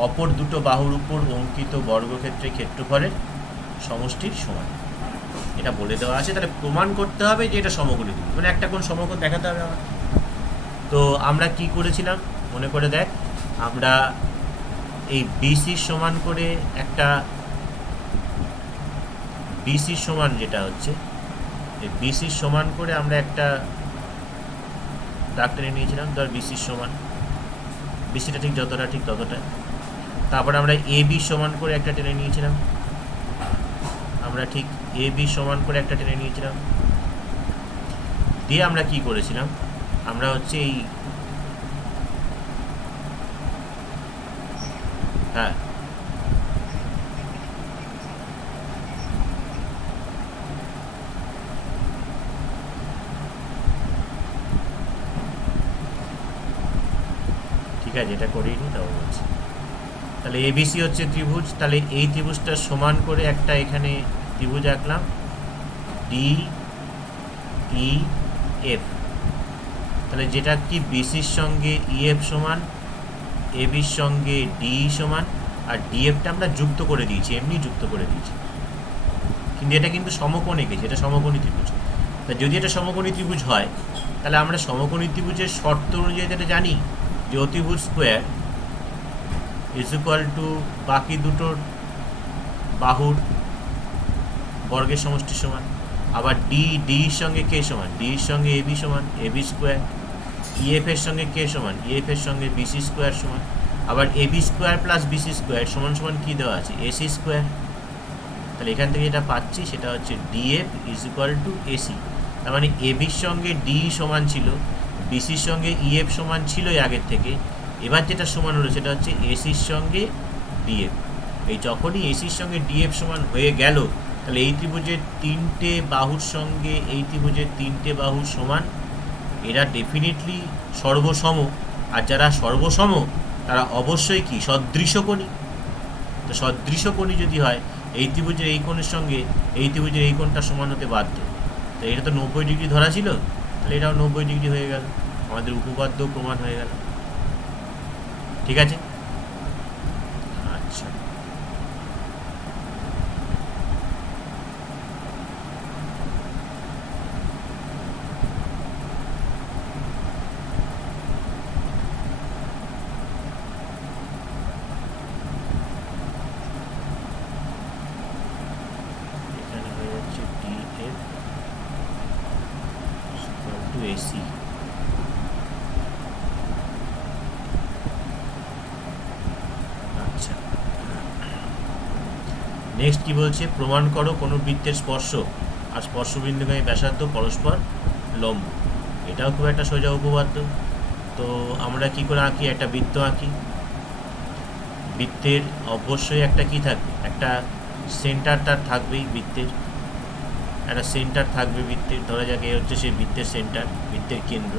অপর দুটো বাহুর উপর অঙ্কিত বর্গক্ষেত্রের ক্ষেত্রফলের সমষ্টির সমান, এটা বলে দেওয়া আছে। তাহলে প্রমাণ করতে হবে যে এটা সমকোণী ত্রিভুজ, মানে একটা কোণ সমকোণ দেখাতে হবে আমার। তো আমরা কি করেছিলাম মনে করে দেখ, আমরা এই বিসির সমান করে একটা, বিসির সমান যেটা হচ্ছে এই বিসির সমান করে আমরা একটা দাগ টেনে নিয়েছিলাম, ধর বিসির সমান, বিসিটা ঠিক যতটা ঠিক ততটা। তারপরে আমরা এ বি সমান করে একটা টেনে নিয়েছিলাম, আমরা ঠিক এ বি সমান করে একটা টেনে নিয়েছিলাম। দিয়ে আমরা কি করেছিলাম, আমরা হচ্ছে এই, হ্যাঁ ঠিক আছে, এটা করেই নি তাও বলছি। তাহলে এবিসি হচ্ছে ত্রিভুজ, তাহলে এই ত্রিভুজটা সমান করে একটা এখানে ত্রিভুজ আঁকলাম ডি ই এফ। তাহলে যেটা কি বিসির সঙ্গে ইএফ সমান, এবির সঙ্গে ডিই সমান, আর ডিএফটা আমরা যুক্ত করে দিয়েছি, এমনি যুক্ত করে দিয়েছি, কিন্তু এটা কিন্তু সমকোণ এঁকেছে, এটা সমকোণী ত্রিভুজ। তা যদি এটা সমকোণী ত্রিভুজ হয়, তাহলে আমরা সমকোণী ত্রিভুজের শর্ত অনুযায়ী যেটা জানি যে অতিভুজ স্কোয়ার ইজ ইকুয়াল টু বাকি দুটোর বাহুর বর্গের সমষ্টির সমান। আবার ডির সঙ্গে কে সমান, ডির সঙ্গে এবি সমান এবি স্কোয়ার, ইএফ এর সঙ্গে কে সমান, ইএফ এর সঙ্গে বিসি স্কোয়ার সমান। আবার AB square plus BC square সমান সমান কী দেওয়া আছে, এসি স্কোয়ার। তাহলে এখান থেকে যেটা পাচ্ছি সেটা হচ্ছে DF is equal to AC. তার মানে এবির সঙ্গে ডি সমান ছিল, বিসির সঙ্গে ইএফ সমান ছিলই আগের থেকে, এবার যেটা সমান হলো সেটা হচ্ছে এসির সঙ্গে ডিএফ। এই যখনই এসির সঙ্গে ডিএফ সমান হয়ে গেল, তাহলে এই ত্রিভুজের তিনটে বাহুর সঙ্গে এই ত্রিভুজের তিনটে বাহু সমান, এরা ডেফিনেটলি সর্বসম। আর যারা সর্বসম তারা অবশ্যই কি সদৃশকোণী। তো সদৃশকোণী যদি হয়, এই ত্রিভুজের এই কোণের সঙ্গে এই ত্রিভুজের এই কোণটা সমান হতে বাধ্য। তো এটা তো 90 ডিগ্রি ধরা ছিল, তাহলে এটাও 90 ডিগ্রি হয়ে গেল, আমাদের উপপাদ্য প্রমাণ হয়ে গেল। ঠিক আছে, আচ্ছা এখানে হয়ে যাচ্ছে ডিএফ টু এসি। আচ্ছা নেক্সট কি বলছে, প্রমাণ করো কোনো বৃত্তের স্পর্শক আর স্পর্শবিন্দুগামী ব্যাসার্ধ পরস্পর লম্ব। এটাও খুব একটা সোজা উপপাদ্য। তো আমরা কি করে আঁকি, একটা বৃত্ত আঁকি। বৃত্তের অবশ্যই একটা কি থাকবে, একটা সেন্টার তার থাকবেই, বৃত্তের একটা সেন্টার থাকবে বৃত্তের। ধরা যাক এই হচ্ছে সেই বৃত্তের সেন্টার, বৃত্তের কেন্দ্র।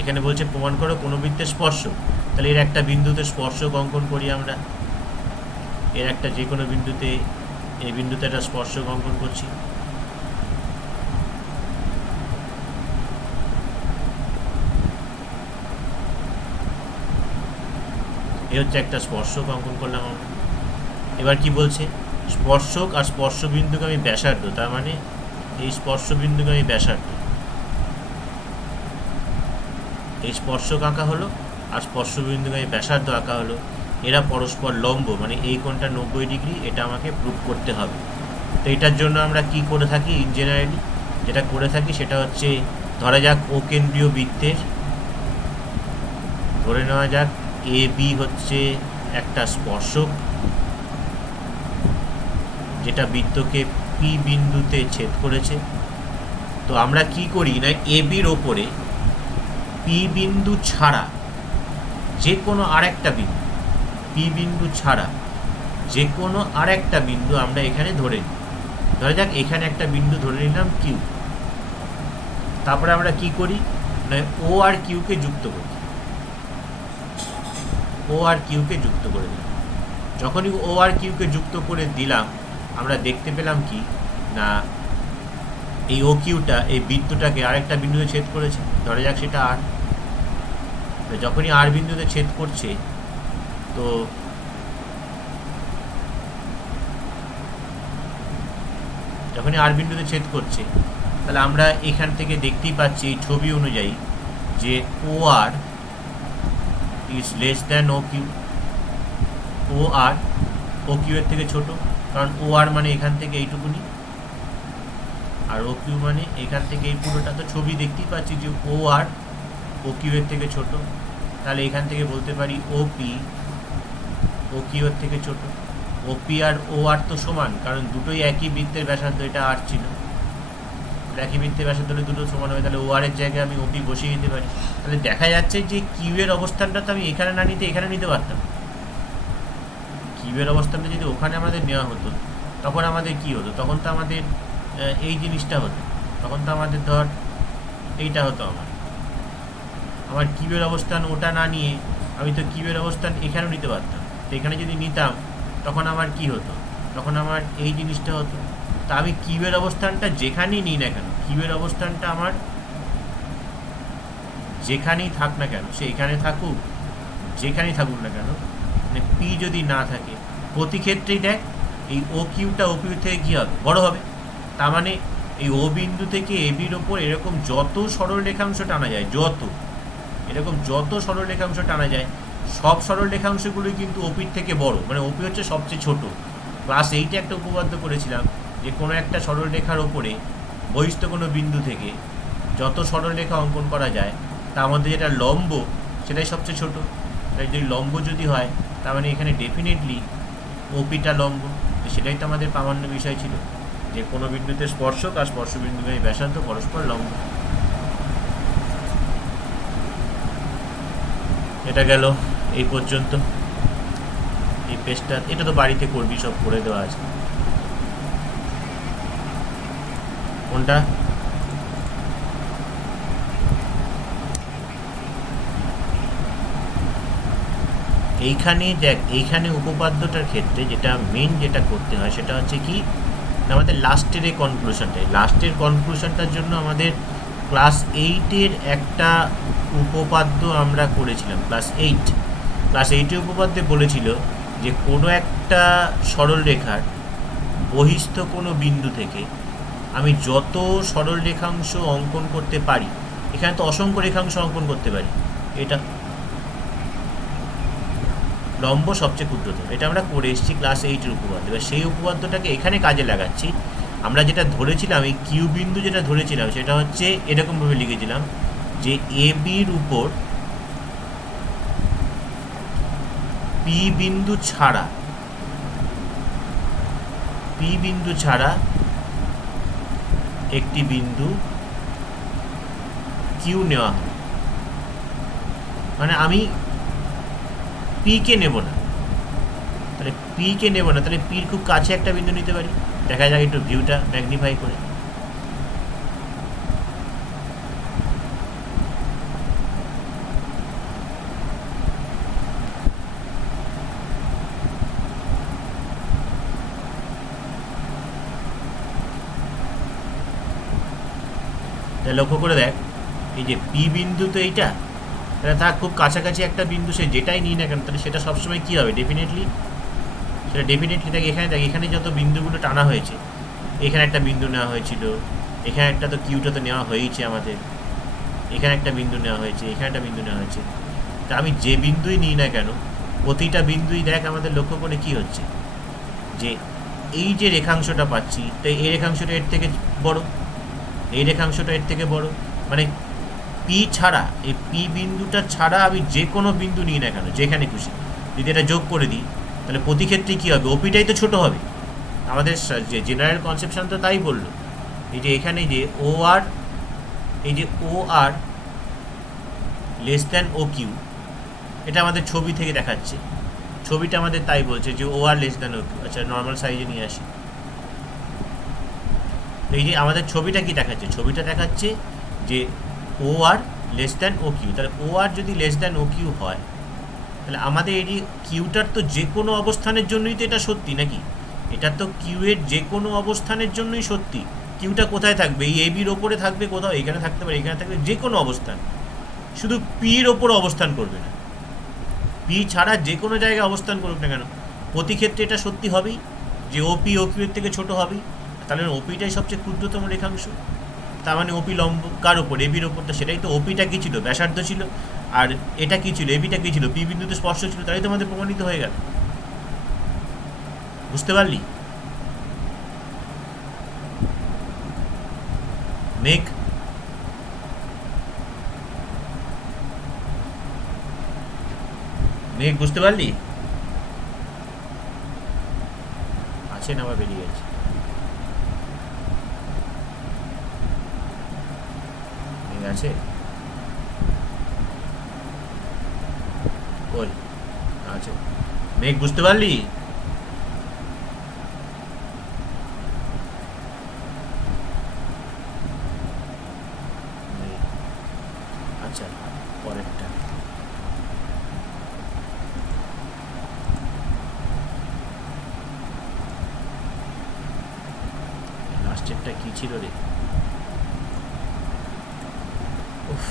এখানে বলছে প্রমাণ করো কোনো বৃত্তের স্পর্শক, তাহলে এর একটা বিন্দুতে স্পর্শক অঙ্কন করি আমরা। এর একটা যে কোনো বিন্দুতে, এই বিন্দুতে একটা স্পর্শক অঙ্কন করছি। এই হচ্ছে একটা স্পর্শক অঙ্কন করলাম আমরা। এবার কি বলছে, স্পর্শক আর স্পর্শবিন্দুগামী ব্যাসার্ধ, তার মানে এই স্পর্শবিন্দুগামী ব্যাসার্ধ, এই স্পর্শক আঁকা হলো আর স্পর্শবিন্দুগামী ব্যাসার্ধ আঁকা হলো, এরা পরস্পর লম্ব, মানে এই কোণটা 90 ডিগ্রি, এটা আমাকে প্রুভ করতে হবে। তো এটার জন্য আমরা কি করে থাকি, ইন জেনারেলি যেটা করে থাকি সেটা হচ্ছে, ধরা যাক ও কেন্দ্রীয় বৃত্তের, ধরে নেওয়া যাক এ বি হচ্ছে একটা স্পর্শক যেটা বৃত্তকে পি বিন্দুতে ছেদ করেছে। তো আমরা কি করি না, এ বির ওপরে পি বিন্দু ছাড়া যে কোনো আরেকটা বিন্দু, পি বিন্দু ছাড়া যে কোনো আরেকটা বিন্দু আমরা এখানে ধরে নিই। ধরা যাক এখানে একটা বিন্দু ধরে নিলাম কিউ। তারপরে আমরা কি করি না, ও আর কিউকে যুক্ত করি, ও আর কিউকে যুক্ত করে দিলাম। যখনই ও আর কিউকে যুক্ত করে দিলাম, আমরা দেখতে পেলাম কি না, এই ও কিউটা এই বৃত্তটাকে আরেকটা বিন্দুতে ছেদ করেছে। ধরা যাক সেটা আর। যখনই আর বিন্দুতে ছেদ করছে, তো যখনই আর বিন্দুতে ছেদ করছে, তাহলে আমরা এখান থেকে দেখতেই পাচ্ছি এই ছবি অনুযায়ী যে O R is less than O Q. O R O Q এর থেকে ছোট, কারণ ও আর মানে এখান থেকে এইটুকুনি, আর ও কিউ মানে এখান থেকে এই পুরোটা। তো ছবি দেখতেই পাচ্ছি যে ও আর ও কিউ এর থেকে ছোট, তাহলে এখান থেকে বলতে পারি ও পি ও কিউ এর থেকে ছোট। ও পি আর ও আর তো সমান, কারণ দুটোই একই বৃত্তের ব্যাসার্ধ, এটা আর ছিল, একই বৃত্তের ব্যাসার্ধ হলে দুটো সমান হবে, তাহলে ও আর এর জায়গায় আমি ও পি বসিয়ে দিতে পারি। তাহলে দেখা যাচ্ছে যে কিউ এর অবস্থানটা তো আমি এখানে না নিতে এখানে নিতে পারতাম। কিউ এর অবস্থানটা যদি ওখানে আমাদের নেওয়া হতো, তখন আমাদের কি হতো, তখন তো আমাদের এই জিনিসটা হতো, তখন তো আমাদের ধর এইটা হতো, আমার কিউবের অবস্থান ওটা না নিয়ে আমি তো কিউবের অবস্থান এখানেও নিতে পারতাম। তো এখানে যদি নিতাম তখন আমার কি হতো, তখন আমার এই জিনিসটা হতো। তা আমি কিউবের অবস্থানটা যেখানেই নিই না কেন, কিউবের অবস্থানটা আমার যেখানেই থাক না কেন, সে এখানে থাকুক, যেখানেই থাকুক না কেন, মানে পি যদি না থাকে, প্রতি ক্ষেত্রেই দেখ এই ও কিউটা ও কিউ থেকে কী হবে, বড় হবে। তার মানে এই ও বিন্দু থেকে এ বির ওপর এরকম যত সরল রেখাংশ টানা যায়, যত সরল রেখাংশ টানা যায়, সব সরল রেখাংশগুলোই কিন্তু ওপির থেকে বড়, মানে ওপি হচ্ছে সবচেয়ে ছোট। ক্লাস 8-এ একটা উপপাদ্য করেছিলাম যে কোনো একটা সরল রেখার ওপরে বহিস্থ কোনো বিন্দু থেকে যত সরল রেখা অঙ্কন করা যায়, তার মধ্যে যেটা লম্ব সেটাই সবচেয়ে ছোট। তাই যদি লম্ব যদি হয়, তার মানে এখানে ডেফিনেটলি ওপিটা লম্ব। সেটাই তো আমাদের প্রামাণ্য বিষয় ছিল, যে কোনো বিন্দুতে স্পর্শক আর স্পর্শবিন্দুগামী ব্যাসার্ধ পরস্পর লম্ব। এটা গেল এই পর্যন্ত, এই পেজটা। এটা তো বাড়িতে করবি, সব করে দেওয়া আছে। কোনটা? এইখানে দেখ, এইখানে উপপাদ্যটার ক্ষেত্রে যেটা মেন যেটা করতে হয় সেটা হচ্ছে কি, আমাদের লাস্টের এই কনক্লুশনটার জন্য আমাদের ক্লাস 8-এর একটা উপপাদ্য আমরা করেছিলাম। ক্লাস 8-এ উপপাদ্যে বলেছিল যে কোনো একটা সরল রেখার বহিস্থ কোনো বিন্দু থেকে আমি যত সরল রেখাংশ অঙ্কন করতে পারি, এখানে তো অসংখ্য রেখাংশ অঙ্কন করতে পারি, এটা লম্ব সবচেয়ে ক্ষুদ্রতম, এটা আমরা করে এসেছি ক্লাস 8-এর উপপাদ্য। এবার সেই উপপাদ্যটাকে এখানে কাজে লাগাচ্ছি। আমরা যেটা ধরেছিলাম, এই কিউ বিন্দু যেটা ধরেছিলাম সেটা হচ্ছে এরকমভাবে লিখেছিলাম যে এ বির উপর পি বিন্দু ছাড়া পি বিন্দু ছাড়া একটি বিন্দু কিউ নেওয়া হয়, মানে আমি পি কে নেব না, তাহলে পি কে নেব না, তাহলে পির খুব কাছে একটা বিন্দু নিতে পারি। দেখা যাক একটু ভিউটা ম্যাগনিফাই করে। লক্ষ্য করে দেখ, এই যে পি বিন্দু তো এইটা, তাহলে তার খুব কাছাকাছি একটা বিন্দু সে যেটাই নিই না কেন, তাহলে সেটা সবসময় কী হবে, ডেফিনেটলি দেখ এখানে যত বিন্দুগুলো টানা হয়েছে, এখানে একটা বিন্দু নেওয়া হয়েছিল, এখানে একটা তো কিউটা তো নেওয়া হয়েছে আমাদের, এখানে একটা বিন্দু নেওয়া হয়েছে, এখানে একটা বিন্দু নেওয়া হয়েছে। তা আমি যে বিন্দুই নিই না কেন, প্রতিটা বিন্দুই দেখ আমাদের লক্ষ্য করে কি হচ্ছে, যে এই যে রেখাংশটা পাচ্ছি, তাই এই রেখাংশটা এর থেকে বড়, এই রেখাংশটা এর থেকে বড়, মানে পি ছাড়া, এই পি বিন্দুটা ছাড়া আমি যে কোনো বিন্দু নিই না কেন, যেখানে খুশি যদি এটা যোগ করে দিই, তাহলে প্রতি ক্ষেত্রে কী হবে, ওপিটাই তো ছোটো হবে। আমাদের যে জেনারেল কনসেপশন তো তাই বললো। এই যে এখানে যে ও আর, এই যে ও আর লেস দ্যান ও কিউ, এটা আমাদের ছবি থেকে দেখাচ্ছে, ছবিটা আমাদের তাই বলছে যে ও আর লেস দ্যান ও কিউ। আচ্ছা, নর্মাল সাইজে নিয়ে আসি। এই যে আমাদের ছবিটা কি দেখাচ্ছে, ছবিটা দেখাচ্ছে যে ও আর লেস দ্যান ও কিউ। তাহলে ও আর যদি লেস দ্যান ও কিউ হয়, তাহলে আমাদের এই কিউটার তো যে কোনো অবস্থানের জন্যই তো এটা সত্যি নাকি, এটা তো কিউ এর যে কোনো অবস্থানের জন্যই সত্যি। কিউটা কোথায় থাকবে, এই এ বির ওপরে থাকবে কোথাও, এখানে থাকতে পারে, এখানে থাকবে, যে কোনো অবস্থান, শুধু পির ওপরে অবস্থান করবে না, পি ছাড়া যে কোনো জায়গায় অবস্থান করুক না কেন, প্রতি ক্ষেত্রে এটা সত্যি হবেই যে ওপি ও কিউ এর থেকে ছোটো হবেই। তাহলে ওপিটাই সবচেয়ে ক্ষুদ্রতম রেখাংশ, তার মানে ওপি লম্ব কার ওপর, এবির ওপর। তো সেটাই তো, ওপিটা কী ছিল, ব্যাসার্ধ ছিল, আর এটা কী ছিল, এবিটা কী ছিল, পি বিন্দুতে স্পর্শ ছিল, তাই তো আমাদের প্রমাণিত হয়ে গেল। বুঝতে পারলি মেঘ? মেঘ বুঝতে পারলি? আছে না, আবার বেরিয়ে গেছে। মেঘ আছে কই, আছে। মেঘ বুঝতে পারলি? আচ্ছা, পরেরটা লাস্টেরটা কি ছিল রে? উফ,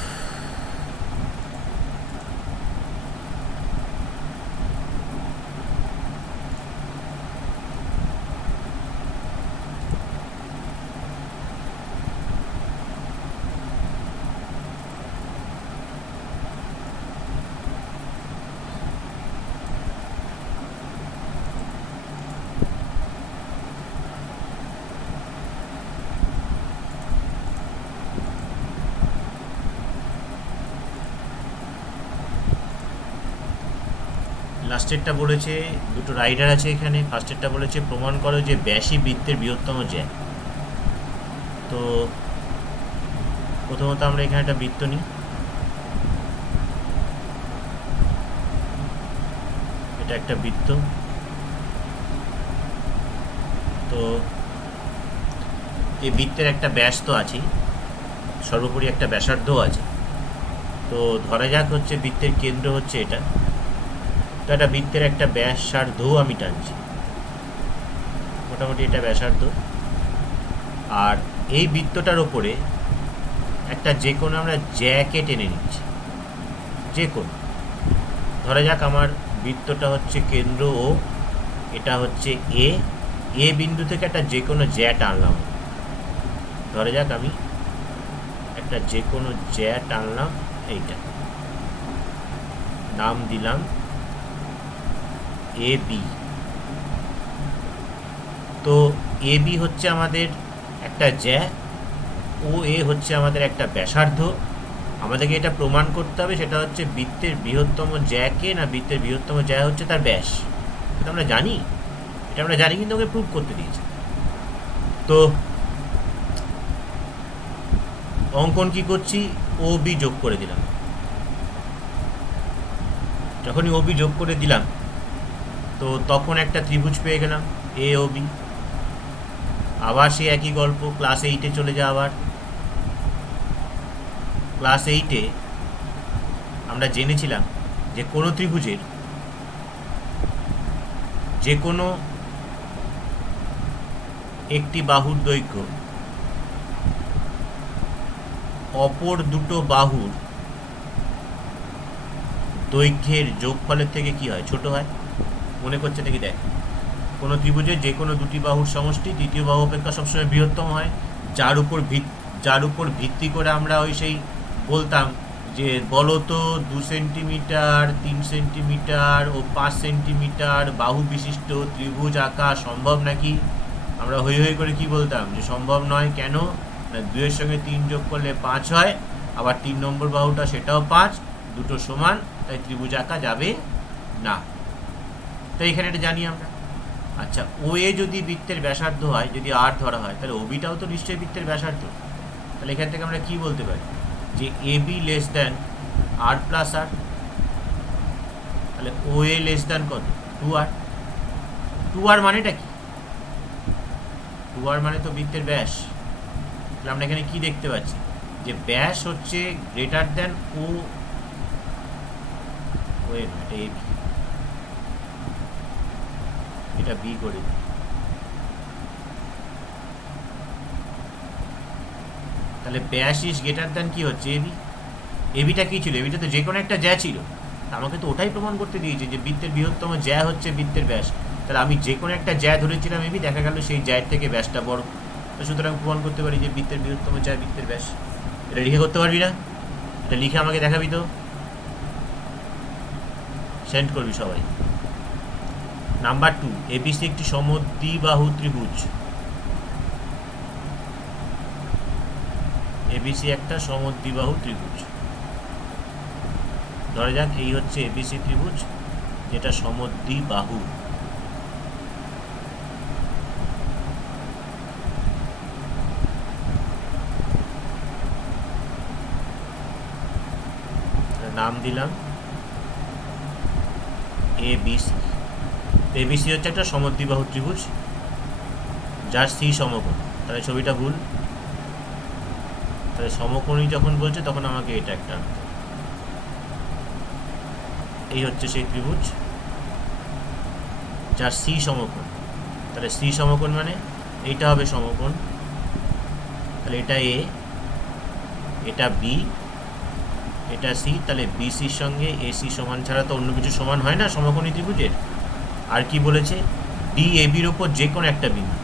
লাস্টেরটা বলেছে, দুটো রাইডার আছে এখানে। ফার্স্টেরটা বলেছে প্রমাণ করো যে ব্যাসই বৃত্তের বৃহত্তম জ্যা। তো প্রথমত আমরা এখানে একটা বৃত্ত নিই, এটা একটা বৃত্ত। তো এই বৃত্তের একটা ব্যাস তো আছে, সর্বোপরি একটা ব্যাসার্ধও আছে। তো ধরা যাক হচ্ছে বৃত্তের কেন্দ্র হচ্ছে এটা, তো একটা বৃত্তের একটা ব্যাসার্ধও আমি টানছি, মোটামুটি এটা ব্যাসার্ধ। আর এই বৃত্তটার ওপরে একটা যে কোনো আমরা জ্যাকে টেনে নিচ্ছি, যে কোনো। ধরা যাক আমার বৃত্তটা হচ্ছে কেন্দ্র ও, এটা হচ্ছে এ, এ বিন্দু থেকে একটা যে কোনো জ্যা টানলাম। ধরা যাক আমি একটা যে কোনো জ্যা টানলাম, এইটা নাম দিলাম এ বি। তো এ বি হচ্ছে আমাদের একটা জ্যা, ও এ হচ্ছে আমাদের একটা ব্যাসার্ধ। আমাদেরকে এটা প্রমাণ করতে হবে, সেটা হচ্ছে বৃত্তের বৃহত্তম জ্যাকে, না বৃত্তের বৃহত্তম জ্যা হচ্ছে তার ব্যাস। এটা আমরা জানি, কিন্তু ওকে প্রুভ করতে দিয়েছি। তো অঙ্কন কি করছি, ও বি যোগ করে দিলাম। যখনই ও বি যোগ করে দিলাম তো তখন একটা ত্রিভুজ পেয়ে গেলাম এ ও বি। আবার সেই একই গল্প, ক্লাস 8-এ চলে যা। আবার ক্লাস 8-এ আমরা জেনেছিলাম যে কোনো ত্রিভুজের যে কোনো একটি বাহুর দৈর্ঘ্য অপর দুটো বাহুর দৈর্ঘ্যের যোগফলের থেকে কি হয়, ছোট হয়। মনে করছে নাকি? দেখ, কোনো ত্রিভুজের যে কোনো দুটি বাহুর সমষ্টি তৃতীয় বাহু অপেক্ষা সবসময় বৃহত্তম হয়, যার উপর ভিত্তি করে আমরা ওই সেই বলতাম যে বলো তো 2 সেন্টিমিটার 3 সেন্টিমিটার ও 5 সেন্টিমিটার বাহু বিশিষ্ট ত্রিভুজ আঁকা সম্ভব নাকি। আমরা হই হই করে কি বলতাম যে সম্ভব নয়। কেন না, 2-এর সঙ্গে 3 যোগ করলে 5 হয়, আবার 3 নম্বর বাহুটা সেটাও 5, দুটো সমান, তাই ত্রিভুজ আঁকা যাবে না। তাই এখানে এটা জানি আমরা। আচ্ছা, ও এ যদি বৃত্তের ব্যাসার্ধ হয়, যদি আর ধরা হয়, তাহলে ওবিটাও তো নিশ্চয়ই বৃত্তের ব্যাসার্ধ। তাহলে এখান থেকে আমরা কি বলতে পারি যে A be less than R plus আর। তাহলে ও এ লেস দ্যান কত, 2r। 2r মানেটা কি? 2r মানে তো বৃত্তের ব্যাস। তাহলে আমরা এখানে কি দেখতে পাচ্ছি যে ব্যাস হচ্ছে গ্রেটার দ্যান ও এ, এটা বি করে দিই। তাহলে ব্যাস ইজ গ্রেটার দ্যান কি হচ্ছে, এবি। এবিটা কি ছিল? এবিটা তো যে কোনো একটা জ্যা ছিল। আমাকে তো ওটাই প্রমাণ করতে দিয়েছে যে বৃত্তের বৃহত্তম জ্যা হচ্ছে বৃত্তের ব্যাস। তাহলে আমি যে কোনো একটা জ্যা ধরেছিলাম এবি, দেখা গেল সেই জ্যায়ের থেকে ব্যাসটা বড়। তো সুতরাং প্রমাণ করতে পারি যে বৃত্তের বৃহত্তম জ্যা বৃত্তের ব্যাস। এটা লিখে করতে পারবি না? এটা লিখে আমাকে দেখাবি তো, সেন্ড করবি সবাই। নাম্বার 2, এবিসি একটি সমদ্বিবাহু ত্রিভুজ। এবিসি একটা সমদ্বিবাহু ত্রিভুজ। ধরা যাক এই হচ্ছে এবিসি ত্রিভুজ, যেটা সমদ্বিবাহু। নাম দিলাম এবিসি। এবিসি হচ্ছে একটা সমদ্বিবাহু ত্রিভুজ যার সি সমকোণ। তাহলে ছবিটা ভুল। তাহলে সমকোণী যখন বলছে তখন আমাকে এটা একটা আনতে। এই হচ্ছে সেই ত্রিভুজ যার সি সমকোণ। তাহলে সি সমকোণ মানে এইটা হবে সমকোণ। তাহলে এটা এ, এটা বি, এটা সি। তাহলে বিসির সঙ্গে এসি সমান ছাড়া তো অন্য কিছু সমান হয় না সমকোণী ত্রিভুজের। আর কি বলেছে, ডি এ বির ওপর যে কোনো একটা বিন্দু,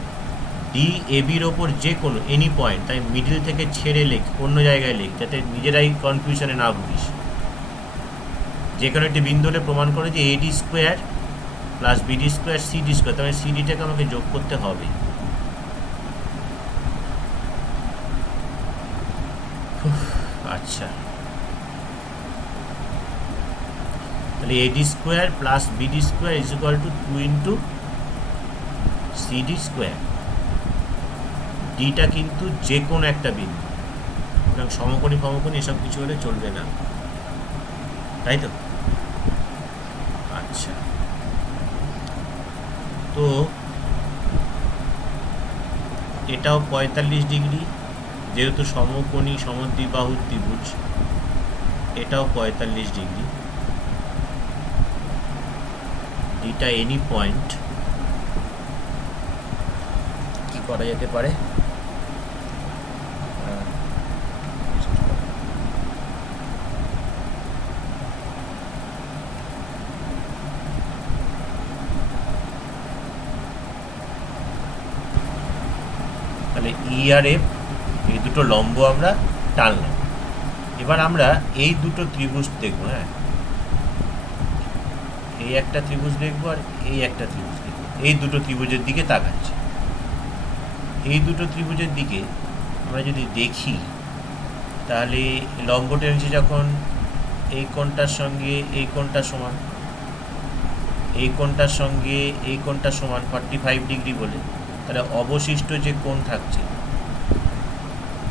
ডি এ বির ওপর যে কোনো এনি পয়েন্ট, তাই মিডল থেকে ছেড়ে লেখ, অন্য জায়গায় লেখ, যাতে নিজেরাই কনফিউশনে না ভুগিস। যে কোনো একটি বিন্দু হলে প্রমাণ করে যে AD square plus BD square CD square, তাহলে সিডিটাকে আমাকে যোগ করতে হবে। আচ্ছা, তাহলে AD square plus BD square is equal to 2 into CD square. ডিটা কিন্তু যে কোনো একটা বিন্দু, সুতরাং সমকোণী ফমকোণী এসব কিছু হলে চলবে না, তাই তো? আচ্ছা, তো এটাও 45 ডিগ্রি, যেহেতু সমকোণী সমদ্বিবাহু ত্রিভুজ, এটাও 45 ডিগ্রি। এটা এনি পয়েন্ট কি করা যেতে পারে, তাহলে ই আর এফ এই দুটো লম্ব আমরা টানলাম। এবার আমরা এই দুটো ত্রিভুজ দেখবো। হ্যাঁ, এই একটা ত্রিভুজ দেখবো আর এই একটা ত্রিভুজ দেখবো। এই দুটো ত্রিভুজের দিকে তাকাচ্ছি। এই দুটো ত্রিভুজের দিকে আমরা যদি দেখি, তাহলে লম্ব টেনেছি যখন এই কোণটার সঙ্গে এই কোণটা সমান, এই কোণটার সঙ্গে এই কোণটা সমান 45 ডিগ্রি বলে, তাহলে অবশিষ্ট যে কোণ থাকছে,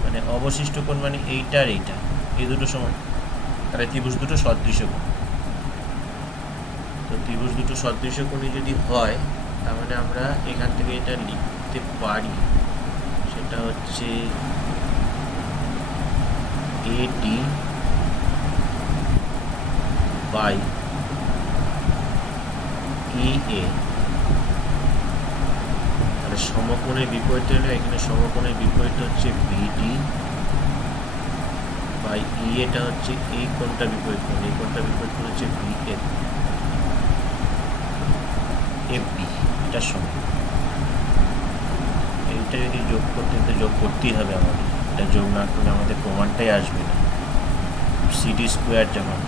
মানে অবশিষ্ট কোণ মানে এইটা আর এইটা, এই দুটো সমান, তাহলে ত্রিভুজ দুটো সদৃশ্য কোণ। তো ত্রিভুজ দুটো সদৃশ্য কোণই যদি হয়, তার মানে আমরা এখান থেকে এটা লিখতে পারি, সেটা হচ্ছে এডি বাই ইএ। তাহলে সমকোণের বিপরীত হলে এখানে সমকোণের বিপরীত হচ্ছে বিডি বাই ইএটা হচ্ছে এই কোণটা বিপরীত কোণ, এই কোণটা বিপরীত কোণ হচ্ছে বিএফ, এফবি, এটার সমান। এইটা যদি যোগ করতে, তো যোগ করতেই হবে আমাদের, এটা যোগ না করলে আমাদের প্রমাণটাই আসবে না। সিডি স্কোয়ার যেমন,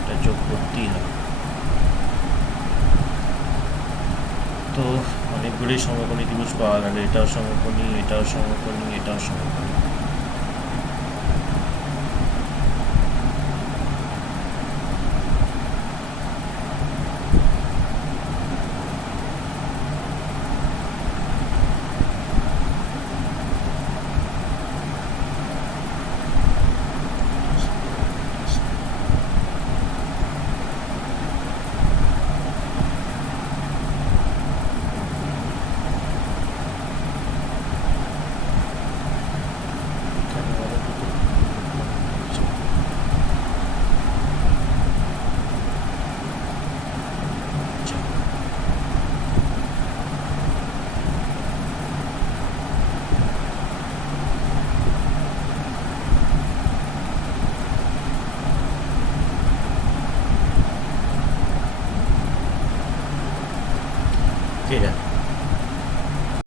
এটা যোগ করতেই হবে। তো অনেকগুলি সমকোণী ত্রিভুজ পাওয়া গেল, এটাও সমকোণী, এটাও সমকোণী, এটাও সমকোণী।